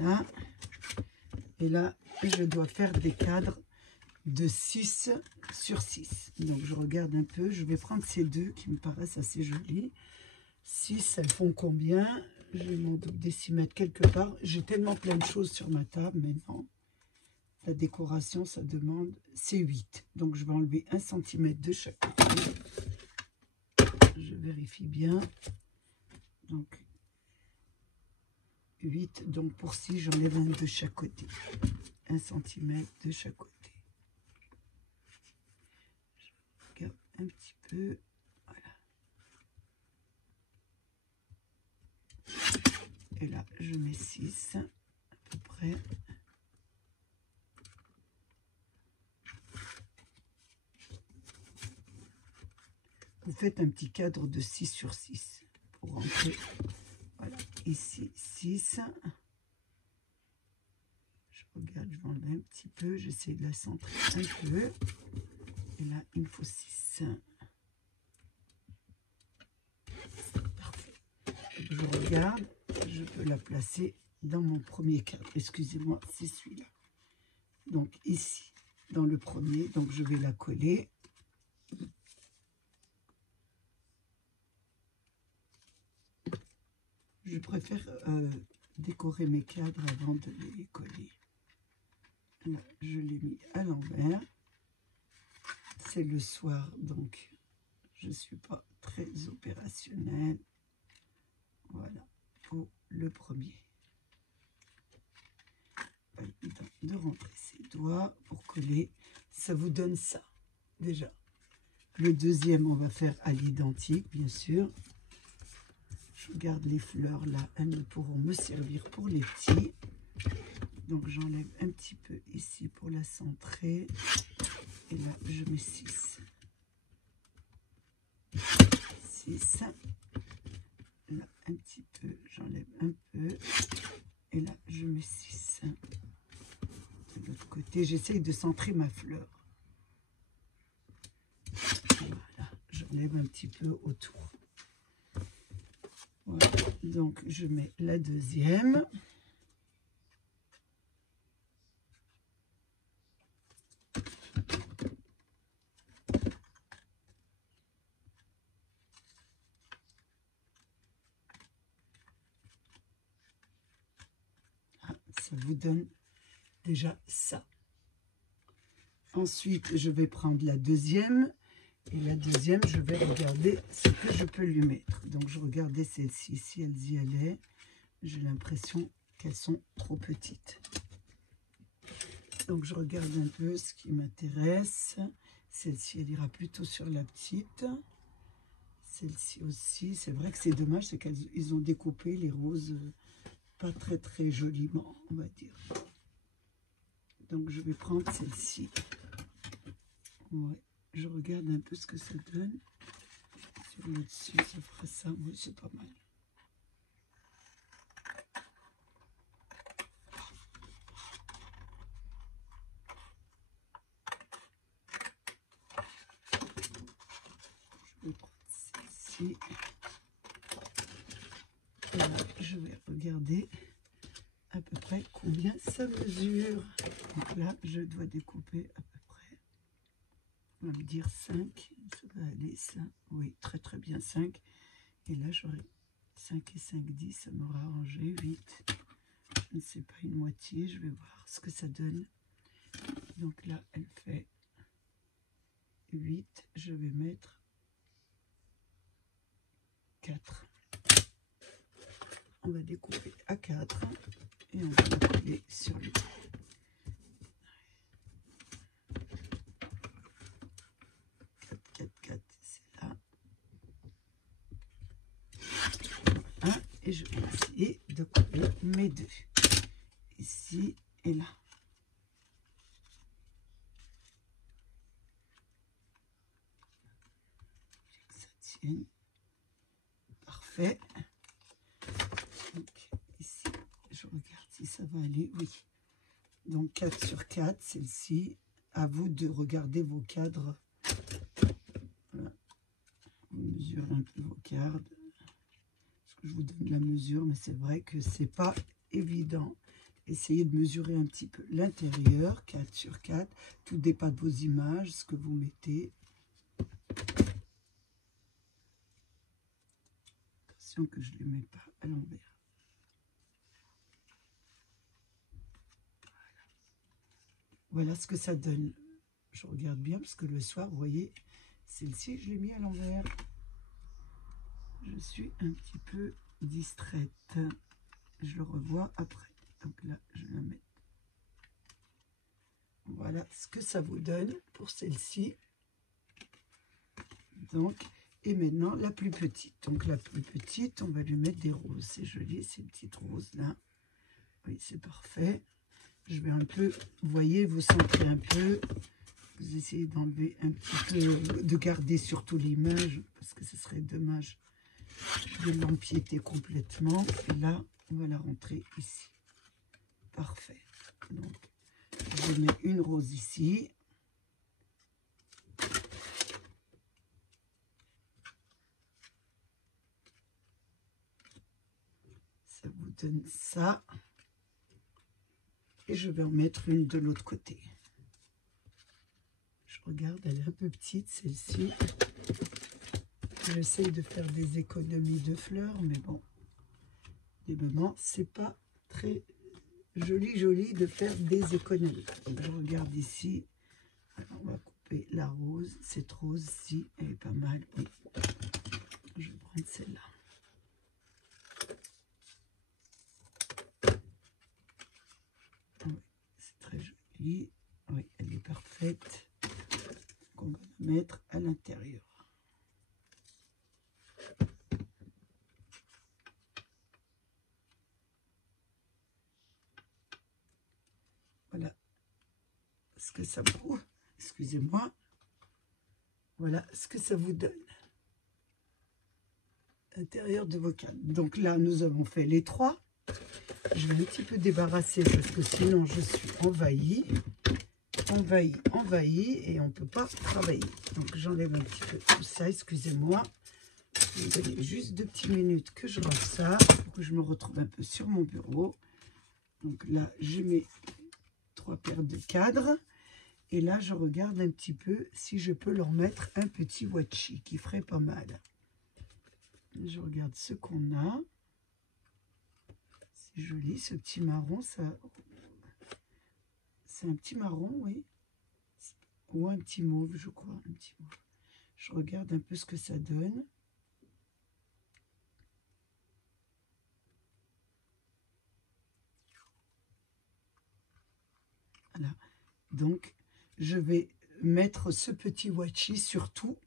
Là. Et là, je dois faire des cadres de 6 sur 6. Donc, je regarde un peu. Je vais prendre ces deux qui me paraissent assez jolies. 6, elles font combien? Je vais m'en décimètre quelque part. J'ai tellement plein de choses sur ma table, mais non. La décoration, ça demande, c'est 8. Donc, je vais enlever 1 cm de chaque côté. Je vérifie bien. Donc, 8. Donc, pour 6, j'enlève un de chaque côté. 1 cm de chaque côté. Je regarde un petit peu. Voilà. Et là, je mets 6 à peu près. Vous faites un petit cadre de 6 sur 6 pour rentrer. Voilà, ici 6. Je regarde, je vais enlever un petit peu, j'essaie de la centrer un peu. Et là, il me faut 6. Parfait. Je regarde, je peux la placer dans mon premier cadre. Excusez-moi, c'est celui-là. Donc ici, dans le premier, donc je vais la coller. Je préfère décorer mes cadres avant de les coller. Là, je l'ai mis à l'envers. C'est le soir, donc je ne suis pas très opérationnelle. Voilà, pour le premier. Pas évident de rentrer ses doigts pour coller. Ça vous donne ça, déjà. Le deuxième, on va faire à l'identique, bien sûr. Je garde les fleurs là, elles pourront me servir pour les petits. Donc j'enlève un petit peu ici pour la centrer. Et là, je mets 6. 6. Là, un petit peu, j'enlève un peu. Et là, je mets 6. De l'autre côté, j'essaye de centrer ma fleur. Voilà, j'enlève un petit peu autour. Voilà, donc je mets la deuxième. Ah, ça vous donne déjà ça. Ensuite, je vais prendre la deuxième. Et la deuxième, je vais regarder ce que je peux lui mettre. Donc, je regardais celle-ci. Si elles y allaient, j'ai l'impression qu'elles sont trop petites. Donc, je regarde un peu ce qui m'intéresse. Celle-ci, elle ira plutôt sur la petite. Celle-ci aussi. C'est vrai que c'est dommage, c'est qu'ils ont découpé les roses pas très, très joliment, on va dire. Donc, je vais prendre celle-ci. Ouais. Je regarde un peu ce que ça donne. Sur le dessus, ça fera ça. Oui, c'est pas mal. Je vais prendre celle-ci. Et là, je vais regarder à peu près combien ça mesure. Donc là, je dois découper à peu près, on va dire 5. Ça va aller, ça. Oui, très très bien, 5. Et là, j'aurai 5 et 5, 10, ça m'aura arrangé. 8, je ne sais pas, une moitié. Je vais voir ce que ça donne. Donc là, elle fait 8. Je vais mettre 4. On va découper à 4 et on va la coller sur le 4, 4, 4, c'est là. Voilà. Et je vais essayer de coller mes deux. Ici et là. Que ça tienne. Parfait. Donc ici, je regarde si ça va aller. Oui. Donc 4 sur 4, celle-ci. À vous de regarder vos cadres. Voilà. Vous mesurez un peu vos cadres. Parce que je vous donne la mesure, mais c'est vrai que c'est pas évident. Essayez de mesurer un petit peu l'intérieur, 4 sur 4. Tout dépend de vos images, ce que vous mettez. Attention que je ne les mets pas à l'envers. voilà ce que ça donne. Je regarde bien parce que le soir, vous voyez, celle-ci, je l'ai mis à l'envers. Je suis un petit peu distraite. Je le revois après. Donc là, je vais la mettre. Voilà ce que ça vous donne pour celle-ci. Donc, et maintenant la plus petite. Donc la plus petite, on va lui mettre des roses. C'est joli ces petites roses là. Oui, c'est parfait. Je vais un peu, vous voyez, vous centrez un peu. Vous essayez d'enlever un petit peu, de garder surtout l'image, parce que ce serait dommage de l'empiéter complètement. Et là, on va la rentrer ici. Parfait. Donc, je mets une rose ici. Ça vous donne ça. Et je vais en mettre une de l'autre côté. Je regarde, elle est un peu petite, celle-ci. J'essaye de faire des économies de fleurs, mais bon, des moments, c'est pas très joli de faire des économies. Donc, je regarde ici. Alors, on va couper la rose. Cette rose-ci, elle est pas mal. Oui. Je vais prendre celle-là. Oui, c'est très joli. Oui, elle est parfaite. Donc, on va la mettre à l'intérieur. Voilà ce que ça vous... Excusez-moi. Voilà ce que ça vous donne. Intérieur de vos cannes. Donc là, nous avons fait les 3. Je vais un petit peu débarrasser parce que sinon je suis envahie, et on ne peut pas travailler. Donc j'enlève un petit peu tout ça, excusez-moi. Vous donnez juste 2 petites minutes que je range ça pour que je me retrouve un peu sur mon bureau. Donc là, je mets 3 paires de cadres. Et là, je regarde un petit peu si je peux leur mettre un petit washi qui ferait pas mal. Je regarde ce qu'on a. C'est joli, ce petit marron. Ça, c'est un petit marron, oui. Ou un petit mauve, je crois. Un petit mauve. Je regarde un peu ce que ça donne. Voilà. Donc, je vais mettre ce petit washi sur tout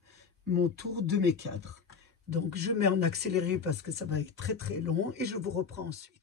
mon tour de mes cadres. Donc, je mets en accéléré parce que ça va être très très long et je vous reprends ensuite.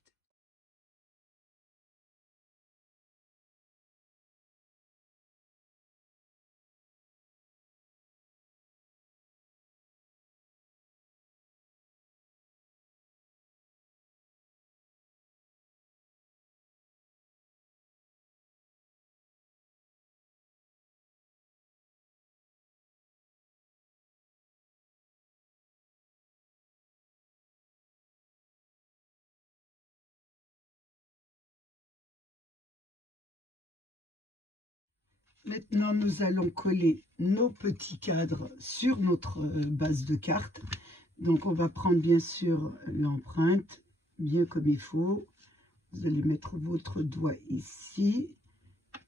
Maintenant, nous allons coller nos petits cadres sur notre base de cartes. Donc, on va prendre bien sûr l'empreinte, bien comme il faut. Vous allez mettre votre doigt ici.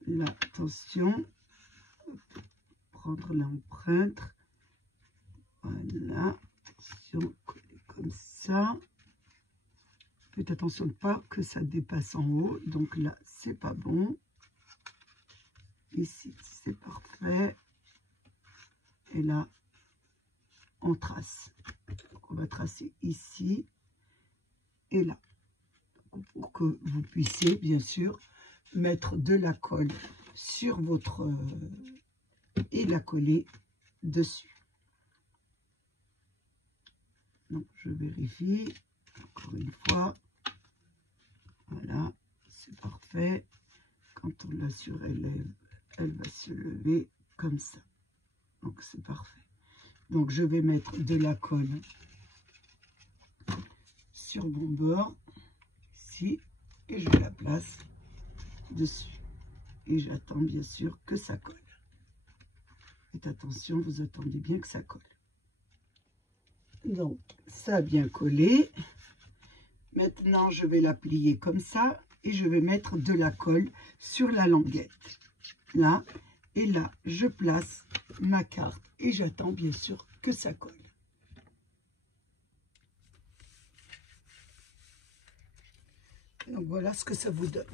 Là, attention. Prendre l'empreinte. Voilà. Attention, coller comme ça. Faites attention de pas que ça dépasse en haut. Donc là, c'est pas bon. Ici, c'est parfait. Et là, on trace. Donc, on va tracer ici et là. Pour que vous puissiez, bien sûr, mettre de la colle sur votre... et la coller dessus. Donc, je vérifie. Encore une fois. Voilà, c'est parfait. Quand on la surélève, elle va se lever comme ça. Donc, c'est parfait. Donc, je vais mettre de la colle sur mon bord, ici, et je la place dessus. Et j'attends bien sûr que ça colle. Faites attention, vous attendez bien que ça colle. Donc, ça a bien collé. Maintenant, je vais la plier comme ça et je vais mettre de la colle sur la languette. là, et là, je place ma carte et j'attends bien sûr que ça colle. Donc voilà ce que ça vous donne.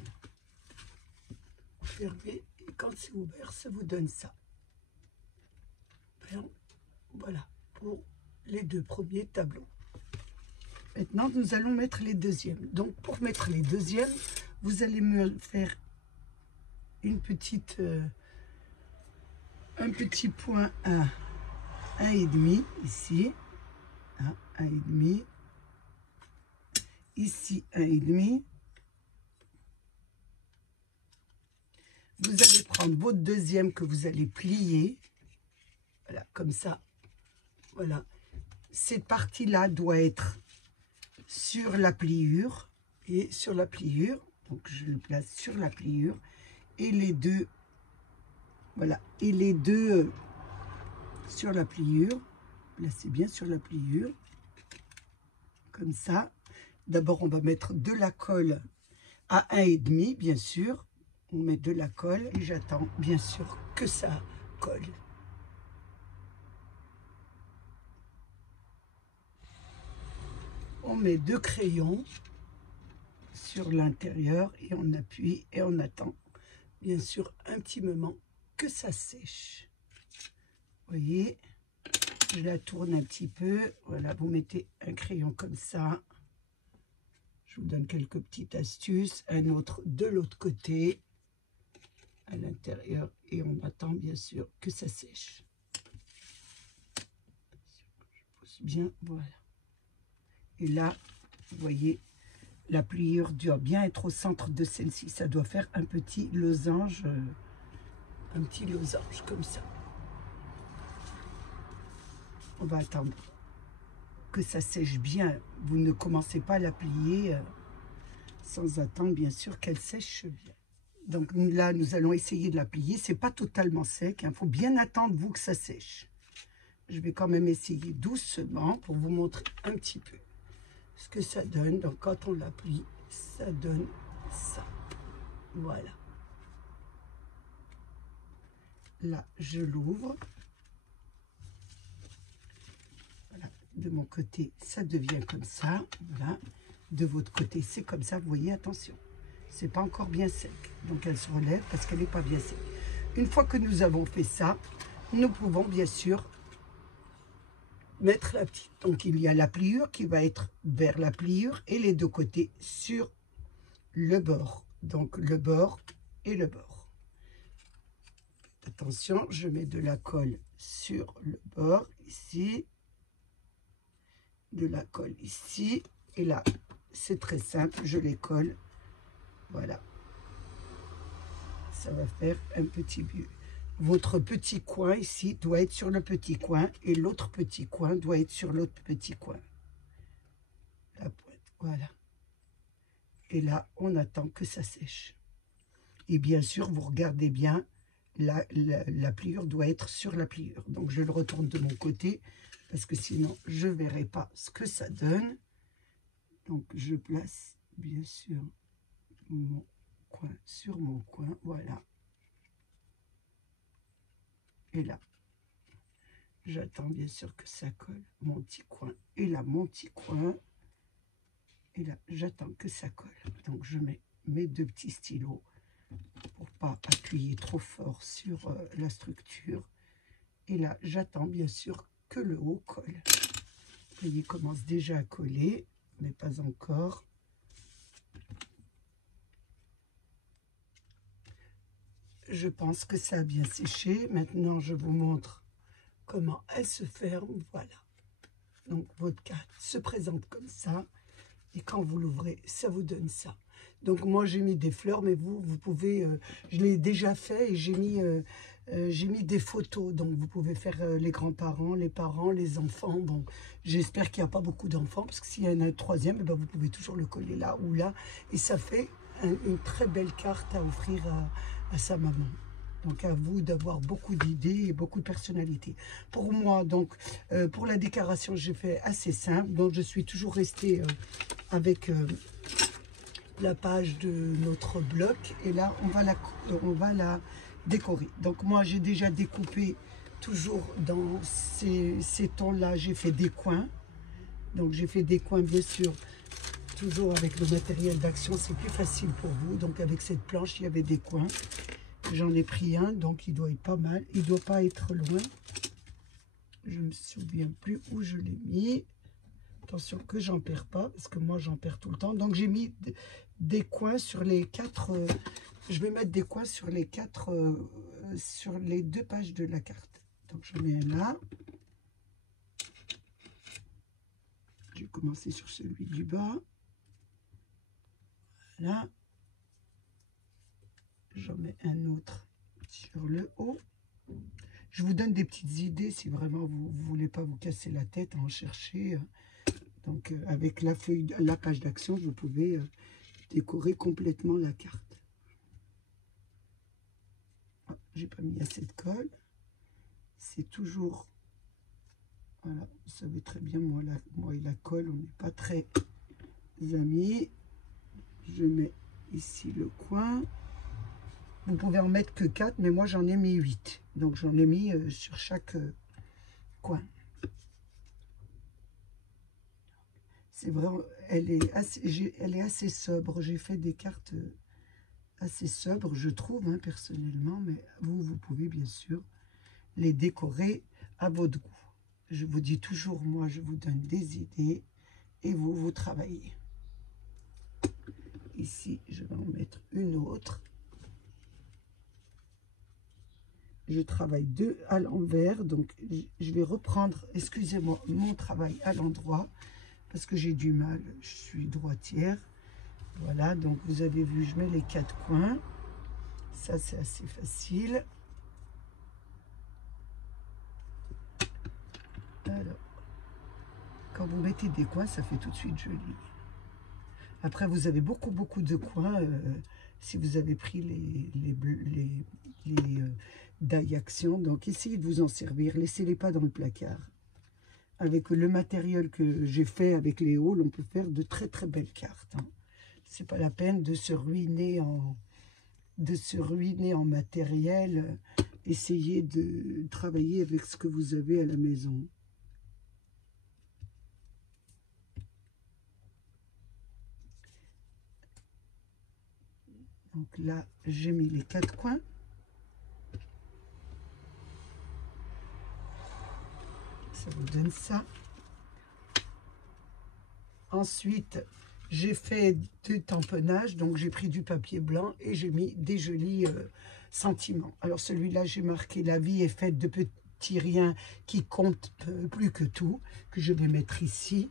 Fermez, et quand c'est ouvert, ça vous donne ça. Voilà, pour les deux premiers tableaux. Maintenant, nous allons mettre les deuxièmes. Donc, pour mettre les deuxièmes, vous allez me faire une petite, un petit point à 1,5 ici, à 1,5, ici 1,5. Vous allez prendre votre deuxième que vous allez plier, voilà, comme ça, voilà. Cette partie-là doit être sur la pliure, et sur la pliure, donc je le place sur la pliure, et les deux, voilà, et les deux sur la pliure, placez bien sur la pliure, comme ça. D'abord, on va mettre de la colle à 1,5, bien sûr. On met de la colle et j'attends bien sûr que ça colle. On met 2 crayons sur l'intérieur et on appuie et on attend bien sûr un petit moment que ça sèche. Vous voyez, je la tourne un petit peu. Voilà, vous mettez un crayon comme ça. Je vous donne quelques petites astuces. Un autre de l'autre côté, à l'intérieur, et on attend bien sûr que ça sèche. Je pousse bien, voilà. Et là, vous voyez, la pliure doit bien être au centre de celle-ci. Ça doit faire un petit losange comme ça. On va attendre que ça sèche bien. Vous ne commencez pas à la plier sans attendre bien sûr qu'elle sèche bien. Donc là, nous allons essayer de la plier. C'est pas totalement sec. Il faut bien attendre, vous, que ça sèche. Je vais quand même essayer doucement pour vous montrer un petit peu ce que ça donne. Donc quand on la plie, ça donne ça. Voilà. Là, je l'ouvre. Voilà. De mon côté, ça devient comme ça. Voilà. De votre côté, c'est comme ça. Vous voyez, attention. C'est pas encore bien sec. Donc elle se relève parce qu'elle n'est pas bien sec. Une fois que nous avons fait ça, nous pouvons bien sûr mettre la petite. Donc il y a la pliure qui va être vers la pliure et les deux côtés sur le bord. Donc le bord et le bord. Attention, je mets de la colle sur le bord ici. De la colle ici. Et là, c'est très simple, je les colle. Voilà. Ça va faire un petit but. Votre petit coin ici doit être sur le petit coin et l'autre petit coin doit être sur l'autre petit coin. La pointe, voilà. Et là, on attend que ça sèche. Et bien sûr, vous regardez bien, la pliure doit être sur la pliure. Donc, je le retourne de mon côté parce que sinon, je ne verrai pas ce que ça donne. Donc, je place bien sûr mon coin sur mon coin, voilà. Et là, j'attends bien sûr que ça colle, mon petit coin. Et là, mon petit coin. Et là, j'attends que ça colle. Donc, je mets mes deux petits stylos pour pas appuyer trop fort sur la structure. Et là, j'attends bien sûr que le haut colle. Vous voyez, il commence déjà à coller, mais pas encore. Je pense que ça a bien séché. Maintenant, je vous montre comment elle se ferme. Voilà. Donc, votre carte se présente comme ça. Et quand vous l'ouvrez, ça vous donne ça. Donc, moi, j'ai mis des fleurs, mais vous pouvez... je l'ai déjà fait et j'ai mis des photos. Donc, vous pouvez faire les grands-parents, les parents, les enfants. Bon, j'espère qu'il n'y a pas beaucoup d'enfants, parce que s'il y en a un troisième, eh ben, vous pouvez toujours le coller là ou là. Et ça fait une très belle carte à offrir à sa maman. Donc à vous d'avoir beaucoup d'idées et beaucoup de personnalité. Pour moi, donc, pour la décoration, j'ai fait assez simple. Donc je suis toujours restée avec la page de notre bloc. Et là, on va la décorer. Donc moi j'ai déjà découpé toujours dans ces tons-là, j'ai fait des coins. Donc j'ai fait des coins bien sûr, toujours avec le matériel d'action, c'est plus facile pour vous. Donc avec cette planche, il y avait des coins. J'en ai pris un, donc il doit être pas mal. Il ne doit pas être loin. Je ne me souviens plus où je l'ai mis. Attention que j'en perds pas, parce que moi j'en perds tout le temps. Donc j'ai mis des coins sur les 4... je vais mettre des coins sur les 4... sur les 2 pages de la carte. Donc j'en mets un là. Je vais commencer sur celui du bas. Voilà. J'en mets un autre sur le haut. Je vous donne des petites idées si vraiment vous ne voulez pas vous casser la tête à en chercher. Donc avec la feuille, la page d'action, vous pouvez décorer complètement la carte. Ah, j'ai pas mis assez de colle. C'est toujours... Voilà, vous savez très bien, moi et la colle, on n'est pas très amis. Je mets ici le coin. Vous pouvez en mettre que 4, mais moi j'en ai mis 8. Donc j'en ai mis sur chaque coin. C'est vrai, elle est assez sobre. J'ai fait des cartes assez sobres, je trouve, hein, personnellement. Mais vous pouvez bien sûr les décorer à votre goût. Je vous dis toujours, moi, je vous donne des idées et vous travaillez. Ici, je vais en mettre une autre. Je travaille 2 à l'envers, donc je vais reprendre, excusez-moi, mon travail à l'endroit, parce que j'ai du mal, je suis droitière. Voilà, donc vous avez vu, je mets les 4 coins. Ça, c'est assez facile. Alors, quand vous mettez des coins, ça fait tout de suite joli. Après, vous avez beaucoup de coins. Si vous avez pris les die action, donc essayez de vous en servir. Laissez-les pas dans le placard. Avec le matériel que j'ai fait avec les hauls, on peut faire de très belles cartes. Hein. C'est pas la peine de se ruiner en matériel. Essayez de travailler avec ce que vous avez à la maison. Donc là, j'ai mis les 4 coins. Ça vous donne ça. Ensuite, j'ai fait du tamponnage. Donc, j'ai pris du papier blanc et j'ai mis des jolis sentiments. Alors, celui-là, j'ai marqué « La vie est faite de petits riens qui comptent plus que tout » que je vais mettre ici.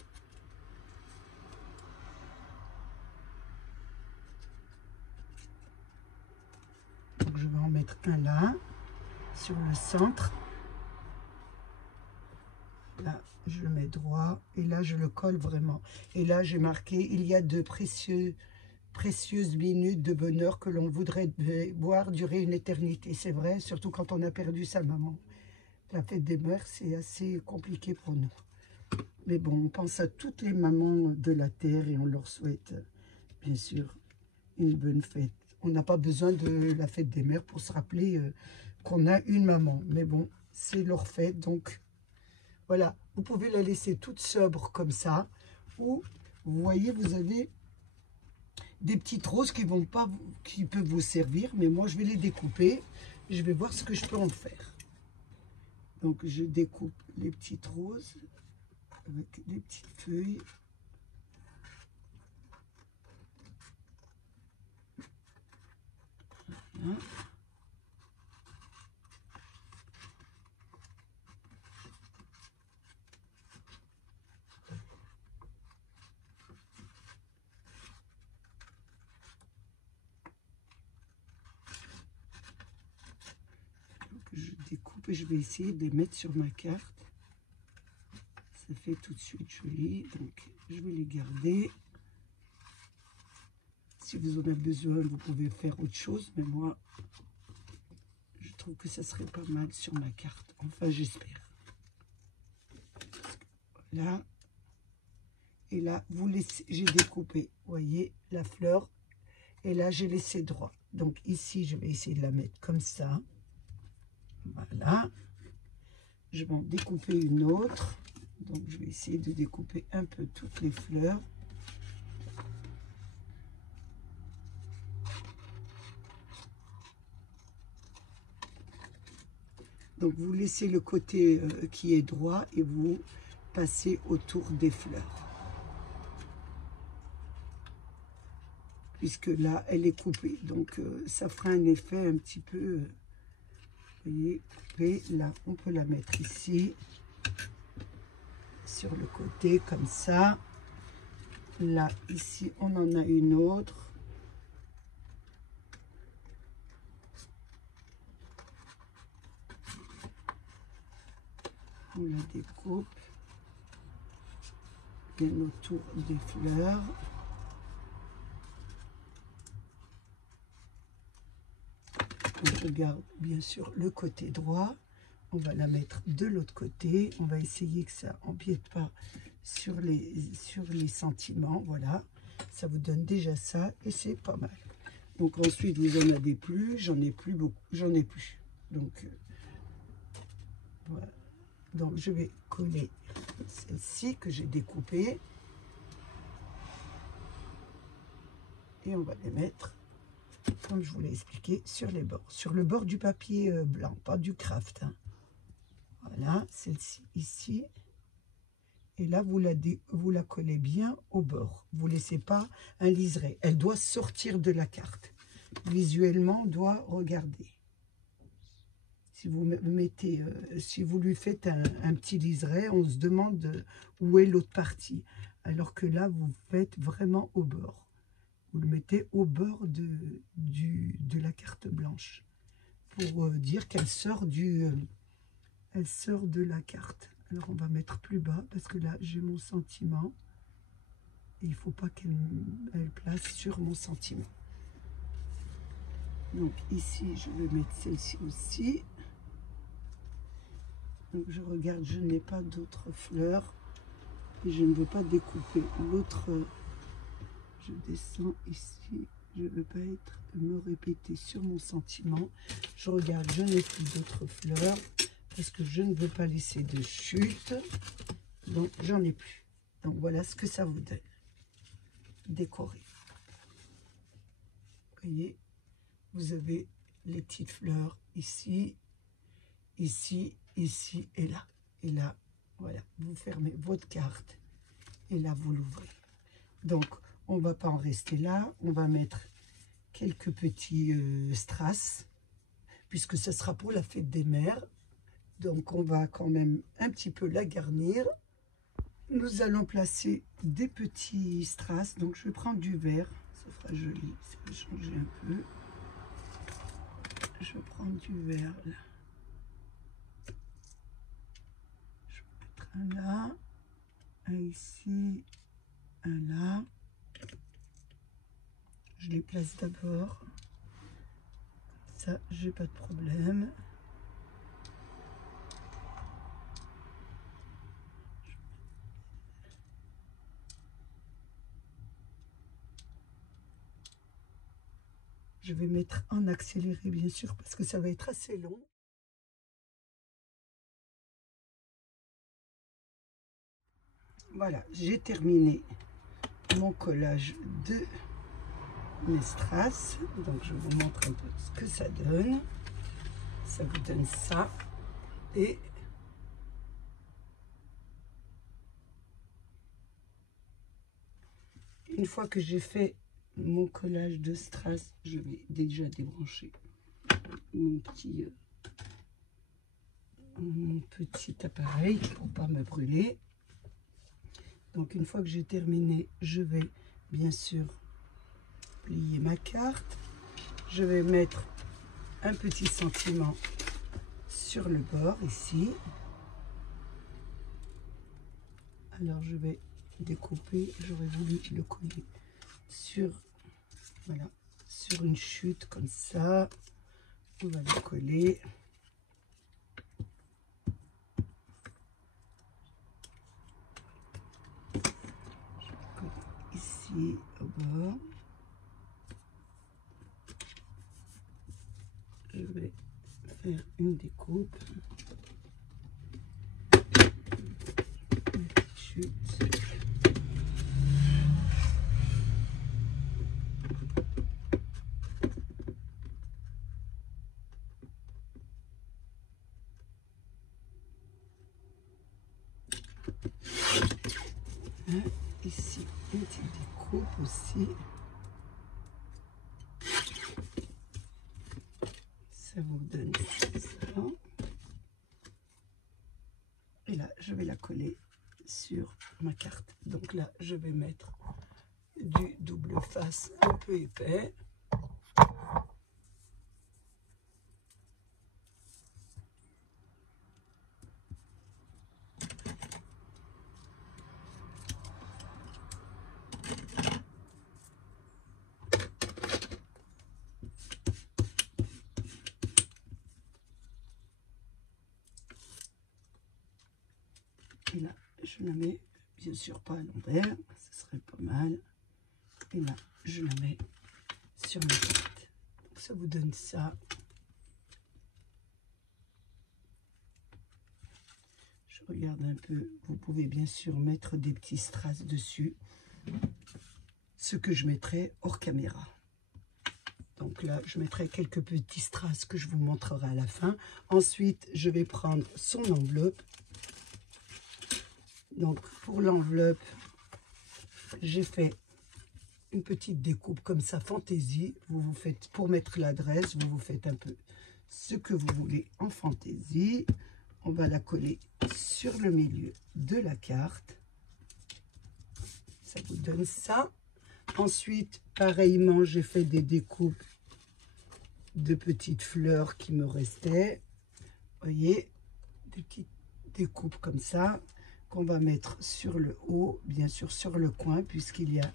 Donc, je vais en mettre un là, sur le centre. Là, je le mets droit et là, je le colle vraiment. Et là, j'ai marqué « Il y a de précieuses minutes de bonheur que l'on voudrait voir durer une éternité ». C'est vrai, surtout quand on a perdu sa maman. La fête des mères, c'est assez compliqué pour nous. Mais bon, on pense à toutes les mamans de la terre et on leur souhaite, bien sûr, une bonne fête. On n'a pas besoin de la fête des mères pour se rappeler qu'on a une maman. Mais bon, c'est leur fête, donc voilà. Vous pouvez la laisser toute sobre comme ça. Ou, vous voyez, vous avez des petites roses qui peuvent vous servir. Mais moi, je vais les découper. Je vais voir ce que je peux en faire. Donc, je découpe les petites roses avec des petites feuilles. Voilà. Donc, je découpe et je vais essayer de les mettre sur ma carte. Ça fait tout de suite joli, donc je vais les garder. Si vous en avez besoin, vous pouvez faire autre chose, mais moi, je trouve que ça serait pas mal sur ma carte. Enfin, j'espère. Voilà. Et là, vous laissez, j'ai découpé, vous voyez, la fleur. Et là, j'ai laissé droit. Donc ici, je vais essayer de la mettre comme ça. Voilà. Je vais en découper une autre. Donc je vais essayer de découper un peu toutes les fleurs. Donc vous laissez le côté qui est droit et vous passez autour des fleurs. Puisque là, elle est coupée. Donc ça fera un effet un petit peu, vous voyez, coupé. Là, on peut la mettre ici, sur le côté, comme ça. Là, ici, on en a une autre. On la découpe bien autour des fleurs. On regarde bien sûr le côté droit. On va la mettre de l'autre côté. On va essayer que ça empiète pas sur les sentiments. Voilà, ça vous donne déjà ça et c'est pas mal. Donc ensuite, vous en avez plus. J'en ai plus beaucoup. J'en ai plus. Donc voilà. Donc je vais coller celle-ci que j'ai découpée. Et on va les mettre, comme je vous l'ai expliqué, sur les bords. Sur le bord du papier blanc, pas du craft. Hein. Voilà, celle-ci ici. Et là, vous la collez bien au bord. Vous ne laissez pas un liseré. Elle doit sortir de la carte. Visuellement, on doit regarder. Si vous mettez, si vous lui faites un petit liseré, on se demande où est l'autre partie. Alors que là, vous faites vraiment au bord. Vous le mettez au bord de la carte blanche. Pour dire qu'elle sort elle sort de la carte. Alors on va mettre plus bas parce que là j'ai mon sentiment. Et il ne faut pas qu'elle place sur mon sentiment. Donc ici je vais mettre celle-ci aussi. Donc je regarde, je n'ai pas d'autres fleurs. Et je ne veux pas découper l'autre. Je descends ici. Je ne veux pas me répéter sur mon sentiment. Je regarde, je n'ai plus d'autres fleurs. Parce que je ne veux pas laisser de chute. Donc j'en ai plus. Donc voilà ce que ça vous donne. Décorer. Vous voyez, vous avez les petites fleurs ici, ici, ici et là. Et là, voilà, vous fermez votre carte et là vous l'ouvrez. Donc on ne va pas en rester là. On va mettre quelques petits strass puisque ce sera pour la fête des mères. Donc on va quand même un petit peu la garnir. Nous allons placer des petits strass. Donc je vais prendre du vert, ça fera joli, ça va changer un peu. Je vais prendre du vert là. Je vais mettre un là, un ici, un là. Je les place d'abord. Ça, j'ai pas de problème. Je vais mettre en accéléré, bien sûr, parce que ça va être assez long. Voilà, j'ai terminé mon collage de mes strass. Donc, je vous montre un peu ce que ça donne. Ça vous donne ça. Et une fois que j'ai fait mon collage de strass, je vais déjà débrancher mon petit appareil pour pas me brûler. Donc une fois que j'ai terminé, je vais bien sûr plier ma carte. Je vais mettre un petit sentiment sur le bord ici. Alors je vais découper, j'aurais voulu le coller sur, voilà, sur une chute comme ça. On va le coller. Ici au bord. faire une découpe. Une petite chute. Ici, une petite découpe aussi. Ça vous donne ça. Et là, je vais la coller sur ma carte. Donc là, je vais mettre du double face un peu épais. Et là, je la mets, bien sûr pas à l'envers, ce serait pas mal. Et là, je la mets sur ma carte. Donc ça vous donne ça. Je regarde un peu. Vous pouvez bien sûr mettre des petits strass dessus. Ce que je mettrai hors caméra. Donc là, je mettrai quelques petits strass que je vous montrerai à la fin. Ensuite, je vais prendre son enveloppe. Donc pour l'enveloppe, j'ai fait une petite découpe comme ça, fantaisie. Vous vous faites, pour mettre l'adresse, vous faites un peu ce que vous voulez en fantaisie. On va la coller sur le milieu de la carte. Ça vous donne ça. Ensuite, pareillement, j'ai fait des découpes de petites fleurs qui me restaient. Vous voyez, des petites découpes comme ça, qu'on va mettre sur le haut, bien sûr sur le coin, puisqu'il y a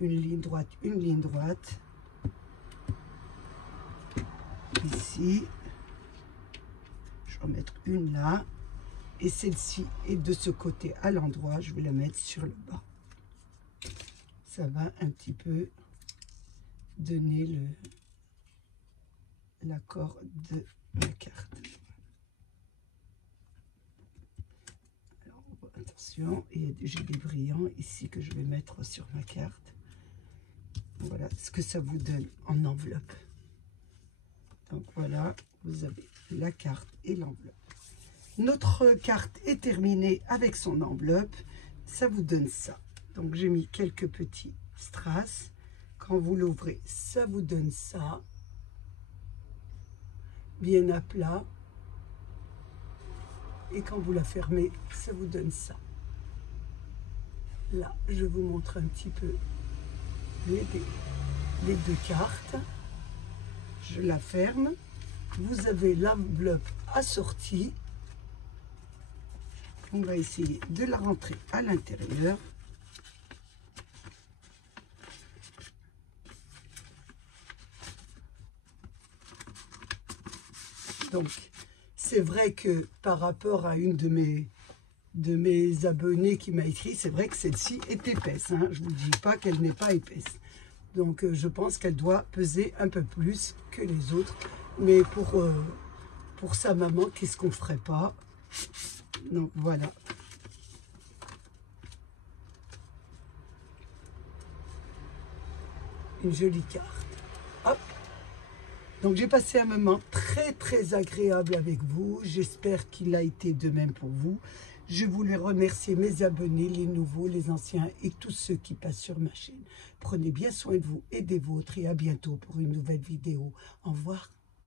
une ligne droite, ici. Je vais mettre une là, et celle-ci est de ce côté à l'endroit, je vais la mettre sur le bas. Ça va un petit peu donner l'accord de ma carte. Alors, attention, j'ai des brillants ici que je vais mettre sur ma carte. Voilà ce que ça vous donne en enveloppe. Donc voilà, vous avez la carte et l'enveloppe. Notre carte est terminée avec son enveloppe. Ça vous donne ça. Donc j'ai mis quelques petits strass. Quand vous l'ouvrez, ça vous donne ça. Bien à plat. Et quand vous la fermez, ça vous donne ça. Là, je vous montre un petit peu les deux cartes. Je la ferme. Vous avez l'enveloppe assortie. On va essayer de la rentrer à l'intérieur. Donc, c'est vrai que par rapport à une de mes abonnés qui m'a écrit, c'est vrai que celle-ci est épaisse. Hein. Je ne vous dis pas qu'elle n'est pas épaisse. Donc, je pense qu'elle doit peser un peu plus que les autres. Mais pour sa maman, qu'est-ce qu'on ne ferait pas? Donc, voilà. Une jolie carte. Hop. Donc j'ai passé un moment très agréable avec vous. J'espère qu'il a été de même pour vous. Je voulais remercier mes abonnés, les nouveaux, les anciens et tous ceux qui passent sur ma chaîne. Prenez bien soin de vous et des vôtres et à bientôt pour une nouvelle vidéo. Au revoir.